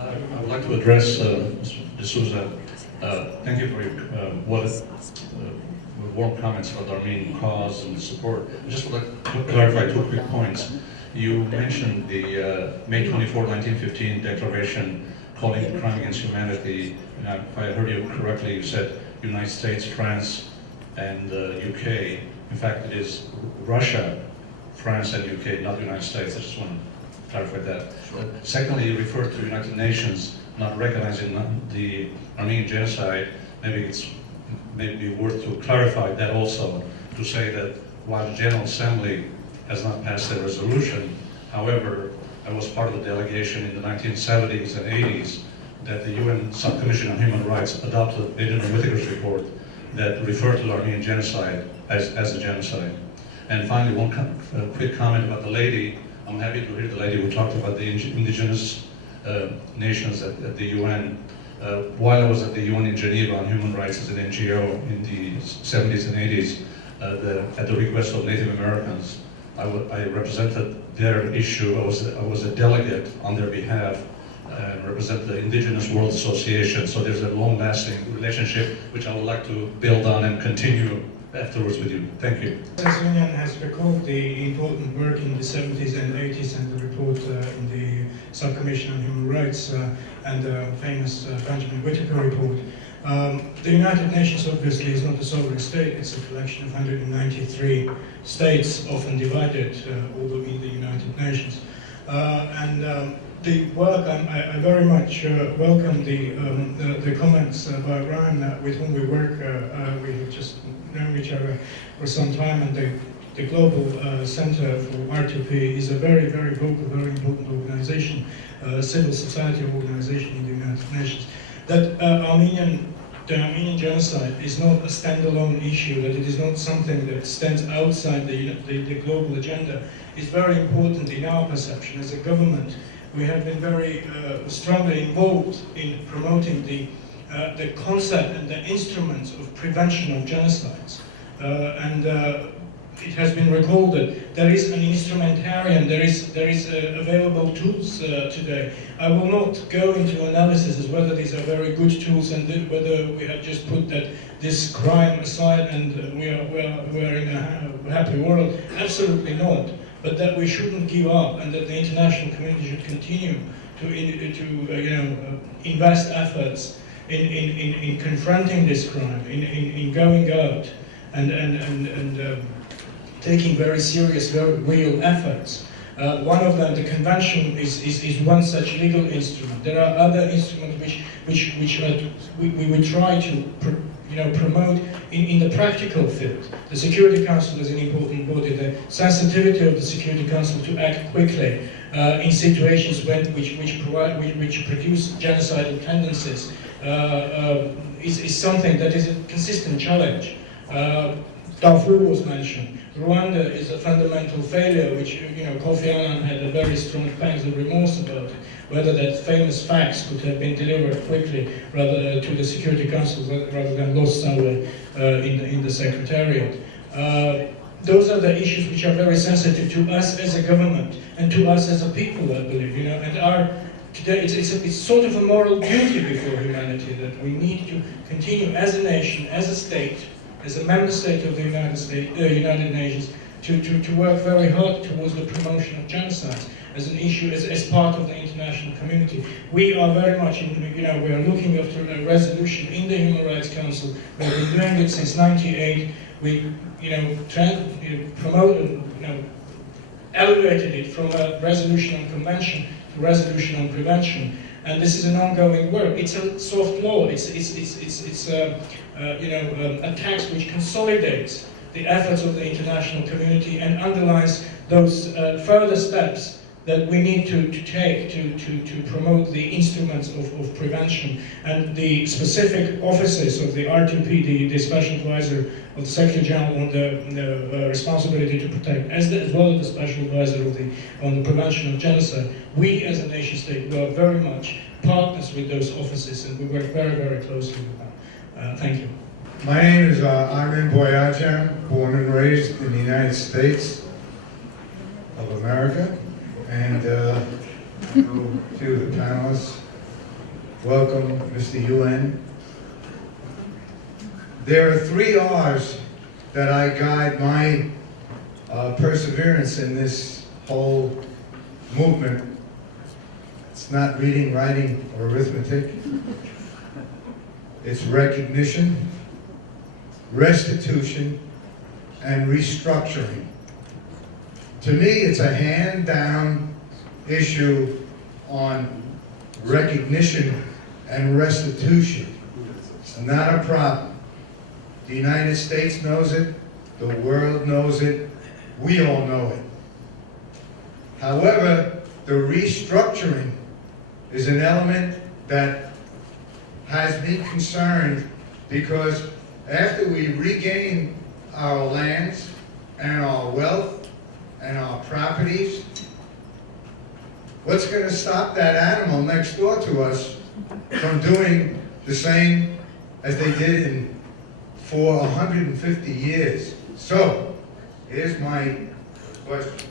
I would like to address Mr. D'Souza. Thank you for your warm comments about the Armenian cause and the support. I just would like to clarify 2 quick points. You mentioned the May 24, 1915 declaration calling it a crime against humanity. And if I heard you correctly, you said United States, France, and UK. In fact, it is Russia, France, and UK, not the United States. I just want to clarify that. Sure. Secondly, you referred to the United Nations not recognizing the Armenian genocide. Maybe it's maybe worth to clarify that also, to say that while the General Assembly has not passed a resolution, however, I was part of the delegation in the 1970s and 80s that the UN Subcommission on Human Rights adopted a Whittaker's report that referred to the Armenian genocide as a genocide. And finally, one quick comment about the lady. I'm happy to hear the lady who talked about the indigenous nations at the UN. While I was at the UN in Geneva on human rights as an NGO in the 70s and 80s, at the request of Native Americans, I represented their issue. I was a delegate on their behalf and represent the Indigenous World Association. So there's a long-lasting relationship which I would like to build on and continue afterwards with you. Thank you. Armenian has recalled the important work in the 70s and 80s and the report in the Subcommission on Human Rights and the famous Benjamin Whittaker report. The United Nations obviously is not a sovereign state, it's a collection of 193 states, often divided, although in the United Nations. The work, I very much welcome the comments by Ryan, with whom we work. We have just known each other for some time, and the Global Center for R2P is a very, very vocal, very important organization, civil society organization in the United Nations. That the Armenian genocide is not a standalone issue, that it is not something that stands outside the global agenda, is very important in our perception as a government. We have been very strongly involved in promoting the concept and the instruments of prevention of genocides. It has been recalled that there is an instrumentarium, there is available tools today. I will not go into analysis as whether these are very good tools and whether we have just put this crime aside and we are in a happy world. Absolutely not. But that we shouldn't give up, and that the international community should continue to invest efforts in confronting this crime, in going out and taking very serious, very real efforts. One of them, the convention, is one such legal instrument. There are other instruments which we would try to promote in the practical field. The Security Council is an important body. The sensitivity of the Security Council to act quickly in situations which produce genocidal tendencies is something that is a consistent challenge. Darfur was mentioned. Rwanda is a fundamental failure, which Kofi Annan had a very strong pangs of remorse about it. Whether that famous facts could have been delivered quickly rather to the Security Council rather than lost somewhere in the Secretariat. Those are the issues which are very sensitive to us as a government and to us as a people, I believe. And today it's sort of a moral duty before humanity that we need to continue as a nation, as a state, as a member state of the United Nations, to work very hard towards the promotion of genocide as an issue, as part of the international community. We are very much, we are looking after a resolution in the Human Rights Council. We've been doing it since '98. We, promoted, elevated it from a resolution and convention resolution and prevention. And this is an ongoing work. It's a soft law. It's a text which consolidates the efforts of the international community and underlines those further steps that we need to take to promote the instruments of prevention. And the specific offices of the R2P, the Special Advisor of the Secretary General on the responsibility to protect, as well as the Special Advisor on the prevention of genocide, we as a nation state were very much partners with those offices, and we work very, very closely with them. Thank you. My name is Armenian Boyachan, born and raised in the United States of America. And to the panelists, welcome, Mr. UN. There are 3 R's that I guide my perseverance in this whole movement. It's not reading, writing, or arithmetic. It's recognition, restitution, and restructuring. To me, it's a hand-down issue on recognition and restitution. It's not a problem. The United States knows it, the world knows it, we all know it. However, the restructuring is an element that has me concerned, because after we regain our lands and our wealth and our properties, what's going to stop that animal next door to us from doing the same as they did for 150 years? So, here's my question.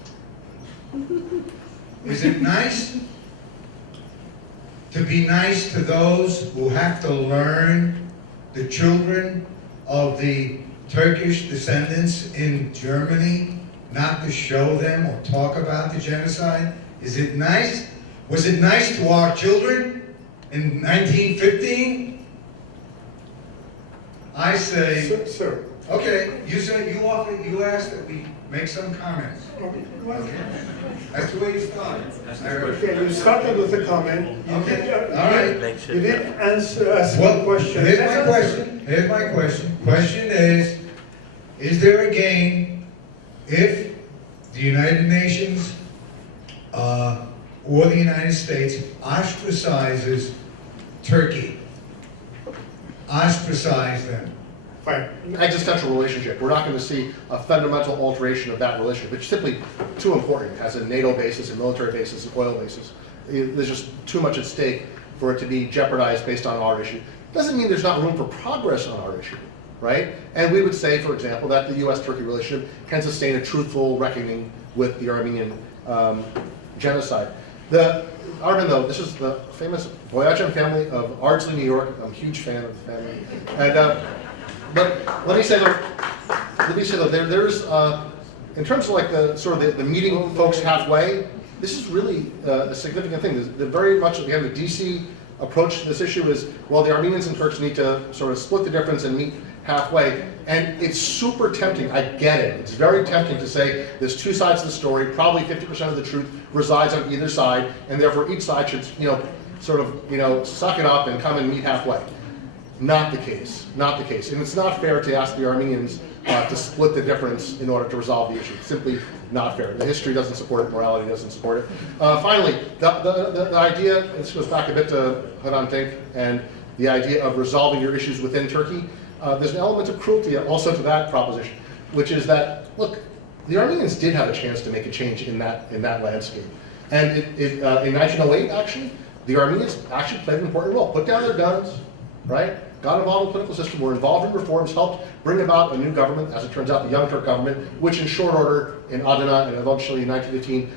Is it nice to be nice to those who have to learn, the children of the Turkish descendants in Germany, not to show them or talk about the genocide? Is it nice? Was it nice to our children in 1915? I say, Sir. Okay, you asked that we make some comments. Okay. That's the way you started. Okay, you started with a comment. Okay, all right. You didn't ask the question. Here's my question. Question is there a gain if the United Nations or the United States ostracizes Turkey? Ostracize them. Fine. Existential relationship. We're not going to see a fundamental alteration of that relationship. It's simply too important. It has a NATO basis, a military basis, an oil basis. There's just too much at stake for it to be jeopardized based on our issue. Doesn't mean there's not room for progress on our issue, right? And we would say, for example, that the U.S.-Turkey relationship can sustain a truthful reckoning with the Armenian genocide. Armen, though, this is the famous Boyachan family of Ardsley, New York. I'm a huge fan of the family. And, but let me say though, there's in terms of like the meeting folks halfway, this is really a significant thing. The very much, again, the DC approach to this issue is, well, the Armenians and Turks need to sort of split the difference and meet halfway. And it's super tempting, I get it. It's very tempting to say there's 2 sides of the story, probably 50% of the truth resides on either side, and therefore each side should, suck it up and come and meet halfway. Not the case, not the case. And it's not fair to ask the Armenians to split the difference in order to resolve the issue. It's simply not fair. The history doesn't support it, morality doesn't support it. Finally, the idea, and this goes back a bit to Hrant Dink, and the idea of resolving your issues within Turkey, there's an element of cruelty also to that proposition, which is that, look, the Armenians did have a chance to make a change in that landscape. And in 1908, actually, the Armenians actually played an important role. Put down their guns, right? Got involved in the political system, were involved in reforms, helped bring about a new government, as it turns out, the Young Turk government, which in short order in Adana and eventually in 1915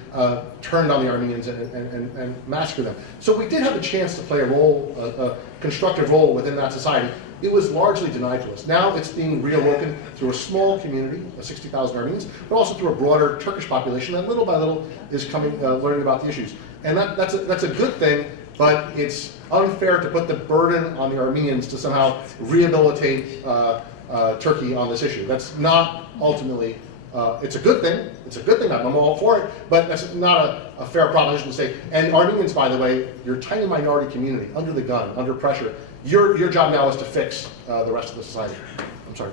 turned on the Armenians and massacred them. So we did have a chance to play a role, a constructive role within that society. It was largely denied to us. Now it's being reawoken through a small community of 60,000 Armenians, but also through a broader Turkish population that little by little is coming, learning about the issues. And that's a good thing, but it's unfair to put the burden on the Armenians to somehow rehabilitate Turkey on this issue. That's not ultimately It's a good thing. It's a good thing. I'm all for it. But that's not a fair proposition to say. And Armenians, by the way, you're a tiny minority community, under the gun, under pressure. Your job now is to fix the rest of the society. I'm sorry.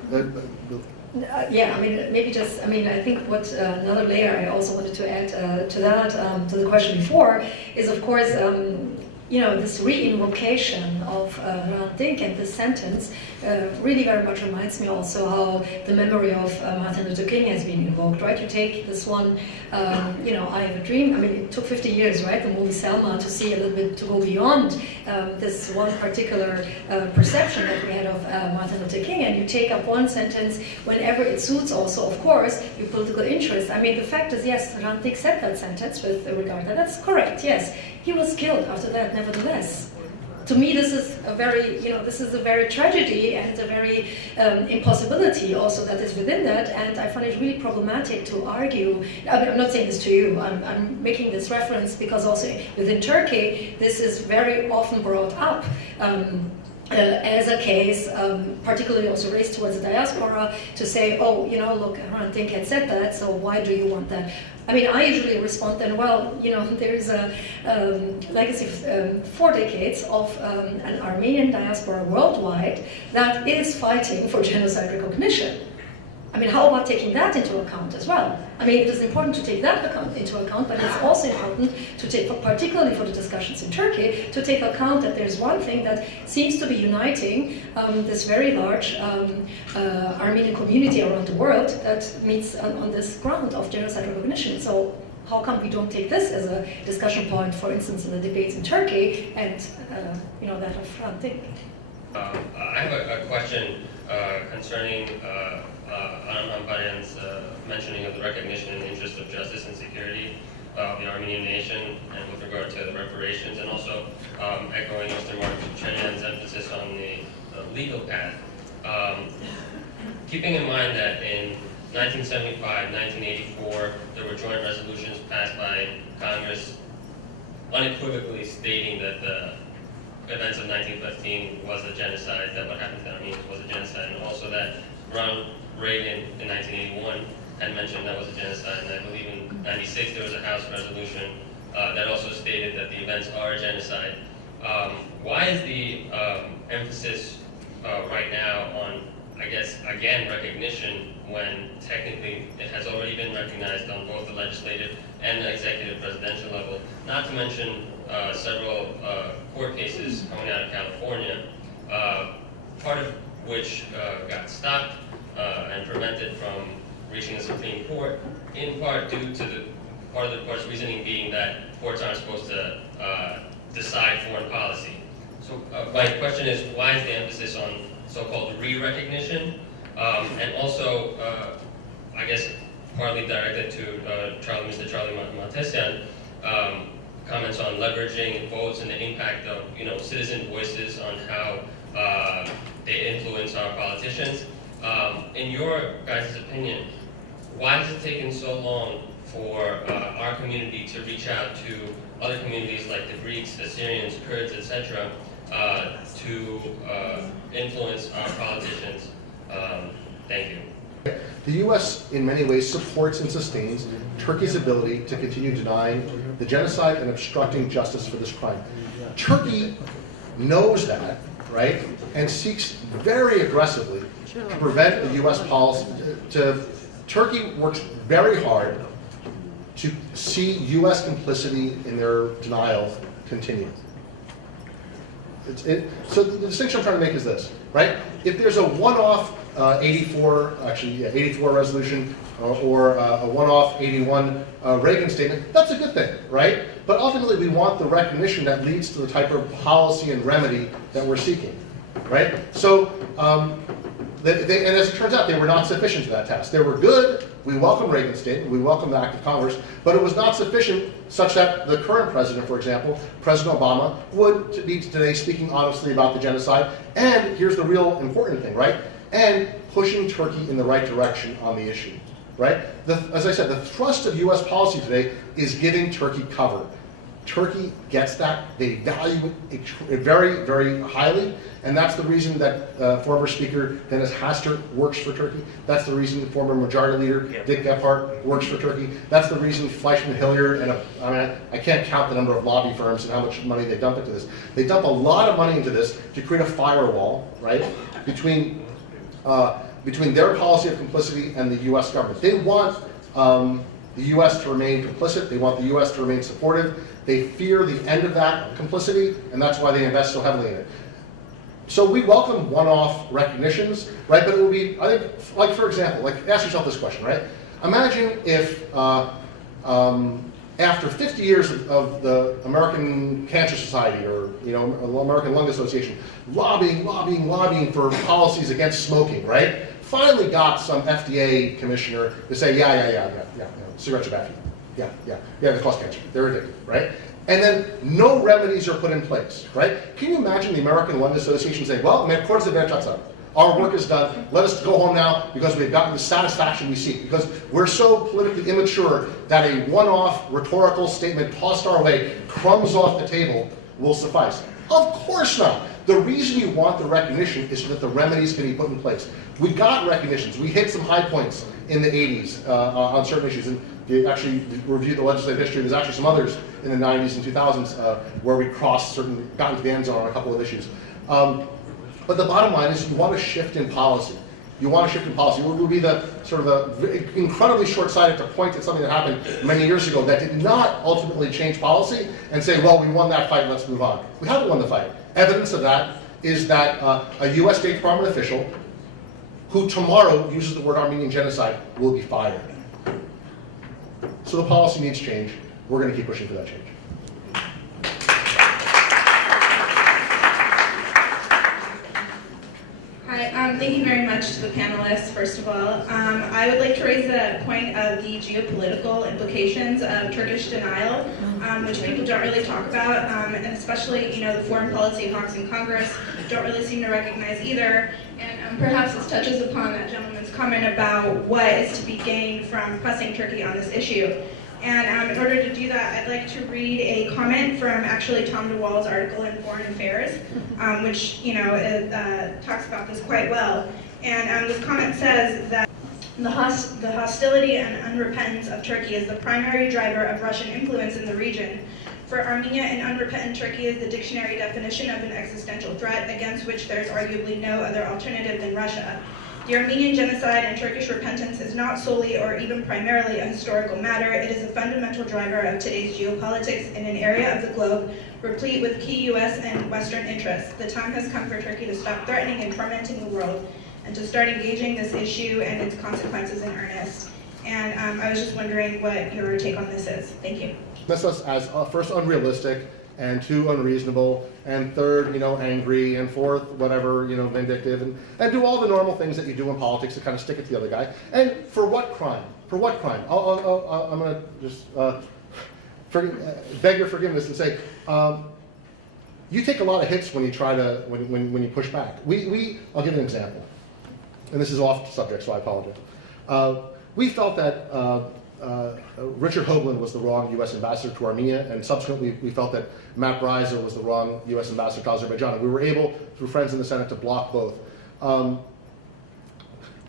Yeah, I mean, maybe just, I mean, I think what another layer I also wanted to add to that, to the question before, is of course, you know, this re-invocation of Hrant Dink and this sentence really very much reminds me also how the memory of Martin Luther King has been invoked, right? You take this one, you know, I Have a Dream. I mean, it took 50 years, right, the movie Selma, to see a little bit, to go beyond this one particular perception that we had of Martin Luther King, and you take up one sentence whenever it suits also, of course, your political interest. I mean, the fact is, yes, Hrant Dink said that sentence with regard to that. That's correct, yes. He was killed after that, nevertheless. To me, this is a very, you know, this is a very tragedy and a very impossibility also that is within that, and I find it really problematic to argue. I mean, I'm not saying this to you, I'm making this reference because also within Turkey, this is very often brought up as a case, particularly also raised towards the diaspora, to say, oh, you know, look, Hrant Dink had said that, so why do you want that? I mean, I usually respond then, well, you know, there's a legacy of 4 decades of an Armenian diaspora worldwide that is fighting for genocide recognition. I mean, how about taking that into account as well? I mean, it is important to take that into account, but it's also important to take, particularly for the discussions in Turkey, to take account that there's one thing that seems to be uniting this very large Armenian community around the world that meets on this ground of genocide recognition. So how come we don't take this as a discussion point, for instance, in the debates in Turkey and you know, that of Hrant Dink? I have a question concerning Aram Hamparian's mentioning of the recognition in the interest of justice and security of the Armenian nation, and with regard to the reparations, and also echoing Mr. Marchenian's emphasis on the legal path. Keeping in mind that in 1975, 1984, there were joint resolutions passed by Congress unequivocally stating that the events of 1915 was a genocide, that what happened to the Armenians was a genocide, and also that Ronald Reagan in 1981 had mentioned that was a genocide, and I believe in 96 there was a House resolution that also stated that the events are a genocide. Why is the emphasis right now on, I guess, again, recognition, when technically it has already been recognized on both the legislative and the executive presidential level, not to mention several court cases coming out of California, part of which got stopped and prevented from reaching the Supreme Court, in part due to part of the court's reasoning being that courts aren't supposed to decide foreign policy. So my question is, why is the emphasis on so-called re-recognition? And also, I guess, partly directed to Mr. Charlie Mahtesian, comments on leveraging votes and the impact of, you know, citizen voices on how they influence our politicians. In your guys' opinion, why has it taken so long for our community to reach out to other communities like the Greeks, the Syrians, Kurds, etc., to influence our politicians? Thank you. The U.S. in many ways supports and sustains Turkey's ability to continue denying the genocide and obstructing justice for this crime. Turkey knows that, right, and seeks very aggressively to prevent the U.S. policy. Turkey works very hard to see U.S. complicity in their denial continue. So the distinction I'm trying to make is this, right? If there's a one-off 84 resolution or a one-off 81 Reagan statement, that's a good thing, right? But ultimately we want the recognition that leads to the type of policy and remedy that we're seeking, right? So, and as it turns out, they were not sufficient to that task. They were good. We welcome Reagan's statement. We welcome the act of Congress. But it was not sufficient such that the current president, for example, President Obama, would be today speaking honestly about the genocide. And here's the real important thing, right? And pushing Turkey in the right direction on the issue, right? As I said, the thrust of U.S. policy today is giving Turkey cover. Turkey gets that. They value it very, very highly. And that's the reason that former Speaker Dennis Hastert works for Turkey. That's the reason the former Majority Leader Dick Gephardt works for Turkey. That's the reason Fleischmann Hillier and I can't count the number of lobby firms and how much money they dump into this. They dump a lot of money into this to create a firewall, right, between their policy of complicity and the U.S. government. They want the U.S. to remain complicit. They want the U.S. to remain supportive. They fear the end of that complicity, and that's why they invest so heavily in it. So we welcome one-off recognitions, right? But it would be, I think, like for example, like ask yourself this question, right? Imagine if after 50 years of the American Cancer Society or American Lung Association lobbying for policies against smoking, right? Finally got some FDA commissioner to say, yeah, cigarettes are bad for you. Yeah, they cause cancer. They're addictive, right? And then no remedies are put in place, right? Can you imagine the American Lung Association saying, well, our work is done. Let us go home now because we've gotten the satisfaction we seek. Because we're so politically immature that a one-off rhetorical statement tossed our way, crumbs off the table, will suffice. Of course not. The reason you want the recognition is so that the remedies can be put in place. We got recognitions. We hit some high points in the 80s on certain issues. And if you actually review the legislative history, there's actually some others in the 90s and 2000s where we got into the end zone on a couple of issues. But the bottom line is you want a shift in policy. You want a shift in policy. It would be the sort of incredibly short-sighted to point at something that happened many years ago that did not ultimately change policy and say, well, we won that fight, let's move on. We haven't won the fight. Evidence of that is that a U.S. State Department official who tomorrow uses the word Armenian genocide will be fired. So the policy needs change. We're going to keep pushing for that change. Hi, thank you very much to the panelists, first of all. I would like to raise the point of the geopolitical implications of Turkish denial, which people don't really talk about, and especially, the foreign policy hawks in Congress don't really seem to recognize either. And perhaps this touches upon that gentleman's comment about what is to be gained from pressing Turkey on this issue. And in order to do that, I'd like to read a comment from actually Tom DeWall's article in Foreign Affairs, which talks about this quite well. And this comment says that the hostility and unrepentance of Turkey is the primary driver of Russian influence in the region. For Armenia, an unrepentant Turkey is the dictionary definition of an existential threat against which there is arguably no other alternative than Russia. The Armenian Genocide and Turkish repentance is not solely or even primarily a historical matter. It is a fundamental driver of today's geopolitics in an area of the globe replete with key U.S. and Western interests. The time has come for Turkey to stop threatening and tormenting the world and to start engaging this issue and its consequences in earnest. And I was just wondering what your take on this is. Thank you. That's us as first unrealistic, and two, unreasonable, and third, angry, and fourth, whatever, vindictive, and do all the normal things that you do in politics to kind of stick it to the other guy. And for what crime? For what crime? I'm going to just beg your forgiveness and say, you take a lot of hits when you try to, when you push back. I'll give you an example, and this is off subject, so I apologize. We felt that Richard Hoagland was the wrong U.S. ambassador to Armenia, and subsequently we felt that Matt Breiser was the wrong U.S. ambassador to Azerbaijan. And we were able, through friends in the Senate, to block both,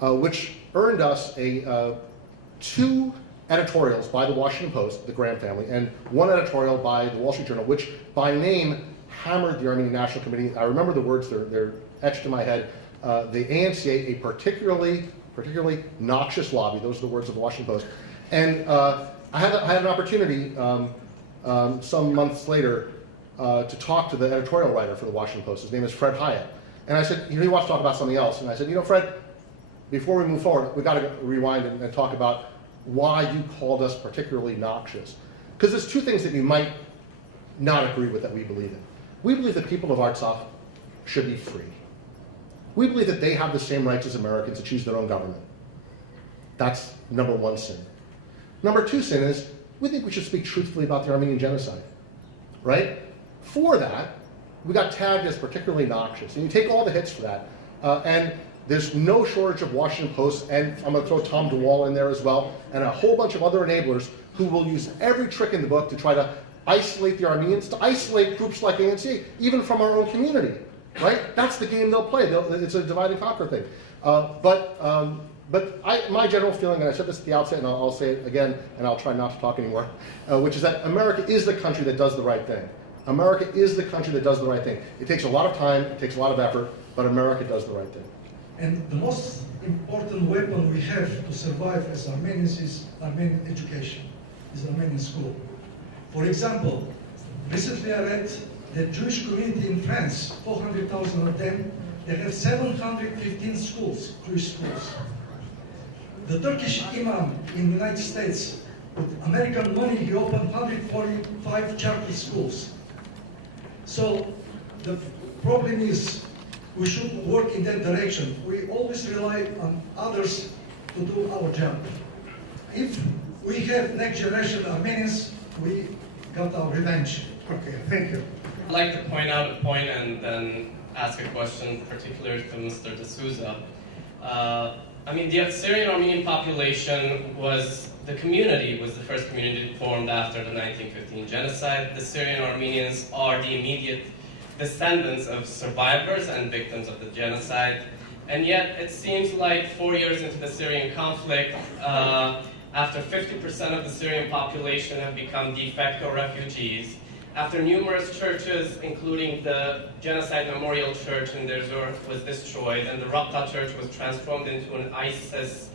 which earned us two editorials by the Washington Post, the Graham family, and one editorial by the Wall Street Journal, which by name hammered the Armenian National Committee. I remember the words, they're etched in my head. The ANCA, a particularly noxious lobby, those are the words of the Washington Post. And I had an opportunity some months later to talk to the editorial writer for the Washington Post. His name is Fred Hyatt. And I said, he wants to talk about something else. And I said, Fred, before we move forward, we've got to rewind and talk about why you called us particularly noxious. Because there's two things that you might not agree with that we believe in. We believe that people of Artsakh should be free. We believe that they have the same rights as Americans to choose their own government. That's number one sin. Number two sin is, we think we should speak truthfully about the Armenian Genocide, right? For that, we got tagged as particularly noxious. And you take all the hits for that, and there's no shortage of Washington Post, and I'm going to throw Tom DeWall in there as well, and a whole bunch of other enablers who will use every trick in the book to try to isolate the Armenians, to isolate groups like ANC, even from our own community, right? That's the game they'll play. It's a divide and conquer thing. But my general feeling, and I said this at the outset, and I'll say it again, and I'll try not to talk anymore, which is that America is the country that does the right thing. America is the country that does the right thing. It takes a lot of time, it takes a lot of effort, but America does the right thing. And the most important weapon we have to survive as Armenians is Armenian education, is Armenian school. For example, recently I read the Jewish community in France, 400,000 of them, they have 715 schools, Jewish schools. The Turkish imam in the United States, with American money, he opened 145 charter schools. So the problem is, we should work in that direction. We always rely on others to do our job. If we have next generation Armenians, we got our revenge. Okay, thank you. I'd like to point out a point and then ask a question particular to Mr. D'Souza. I mean, the Syrian Armenian population was the first community formed after the 1915 genocide. The Syrian Armenians are the immediate descendants of survivors and victims of the genocide. And yet, it seems like 4 years into the Syrian conflict, after 50% of the Syrian population have become de facto refugees, after numerous churches, including the Genocide Memorial Church in Deir Zur was destroyed, and the Raqqa Church was transformed into an ISIS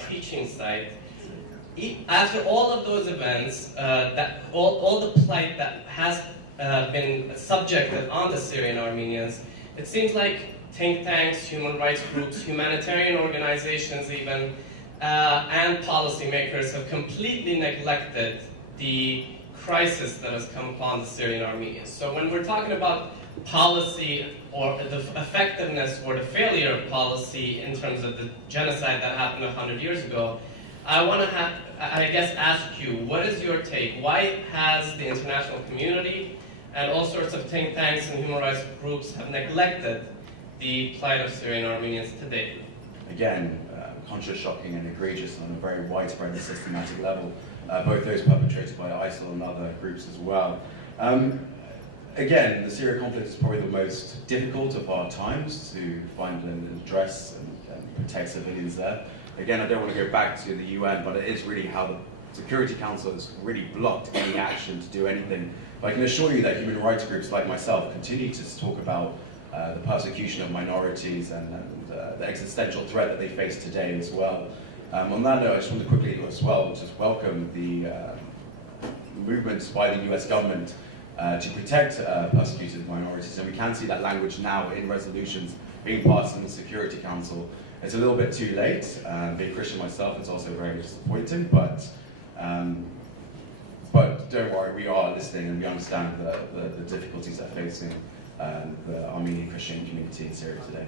preaching site, after all of those events, all the plight that has been subjected on the Syrian Armenians, it seems like think tanks, human rights groups, humanitarian organizations even, and policymakers have completely neglected the crisis that has come upon the Syrian Armenians. So when we're talking about policy or the effectiveness or the failure of policy in terms of the genocide that happened 100 years ago, I want to ask you, what is your take? Why has the international community and all sorts of think tanks and human rights groups have neglected the plight of Syrian Armenians today? Again, conscious, shocking, and egregious on a very widespread and systematic level. Both those perpetrated by ISIL and other groups as well. Again, the Syria conflict is probably the most difficult of our times to find and address and protect civilians there. Again, I don't want to go back to the UN, but it is really how the Security Council has really blocked any action to do anything. But I can assure you that human rights groups like myself continue to talk about the persecution of minorities and the existential threat that they face today as well. On that note, I just want to quickly as well just welcome the movements by the US government to protect persecuted minorities, and we can see that language now in resolutions being passed in the Security Council. It's a little bit too late. Being Christian myself, it's also very disappointing, but don't worry, we are listening and we understand the difficulties that are facing the Armenian Christian community in Syria today.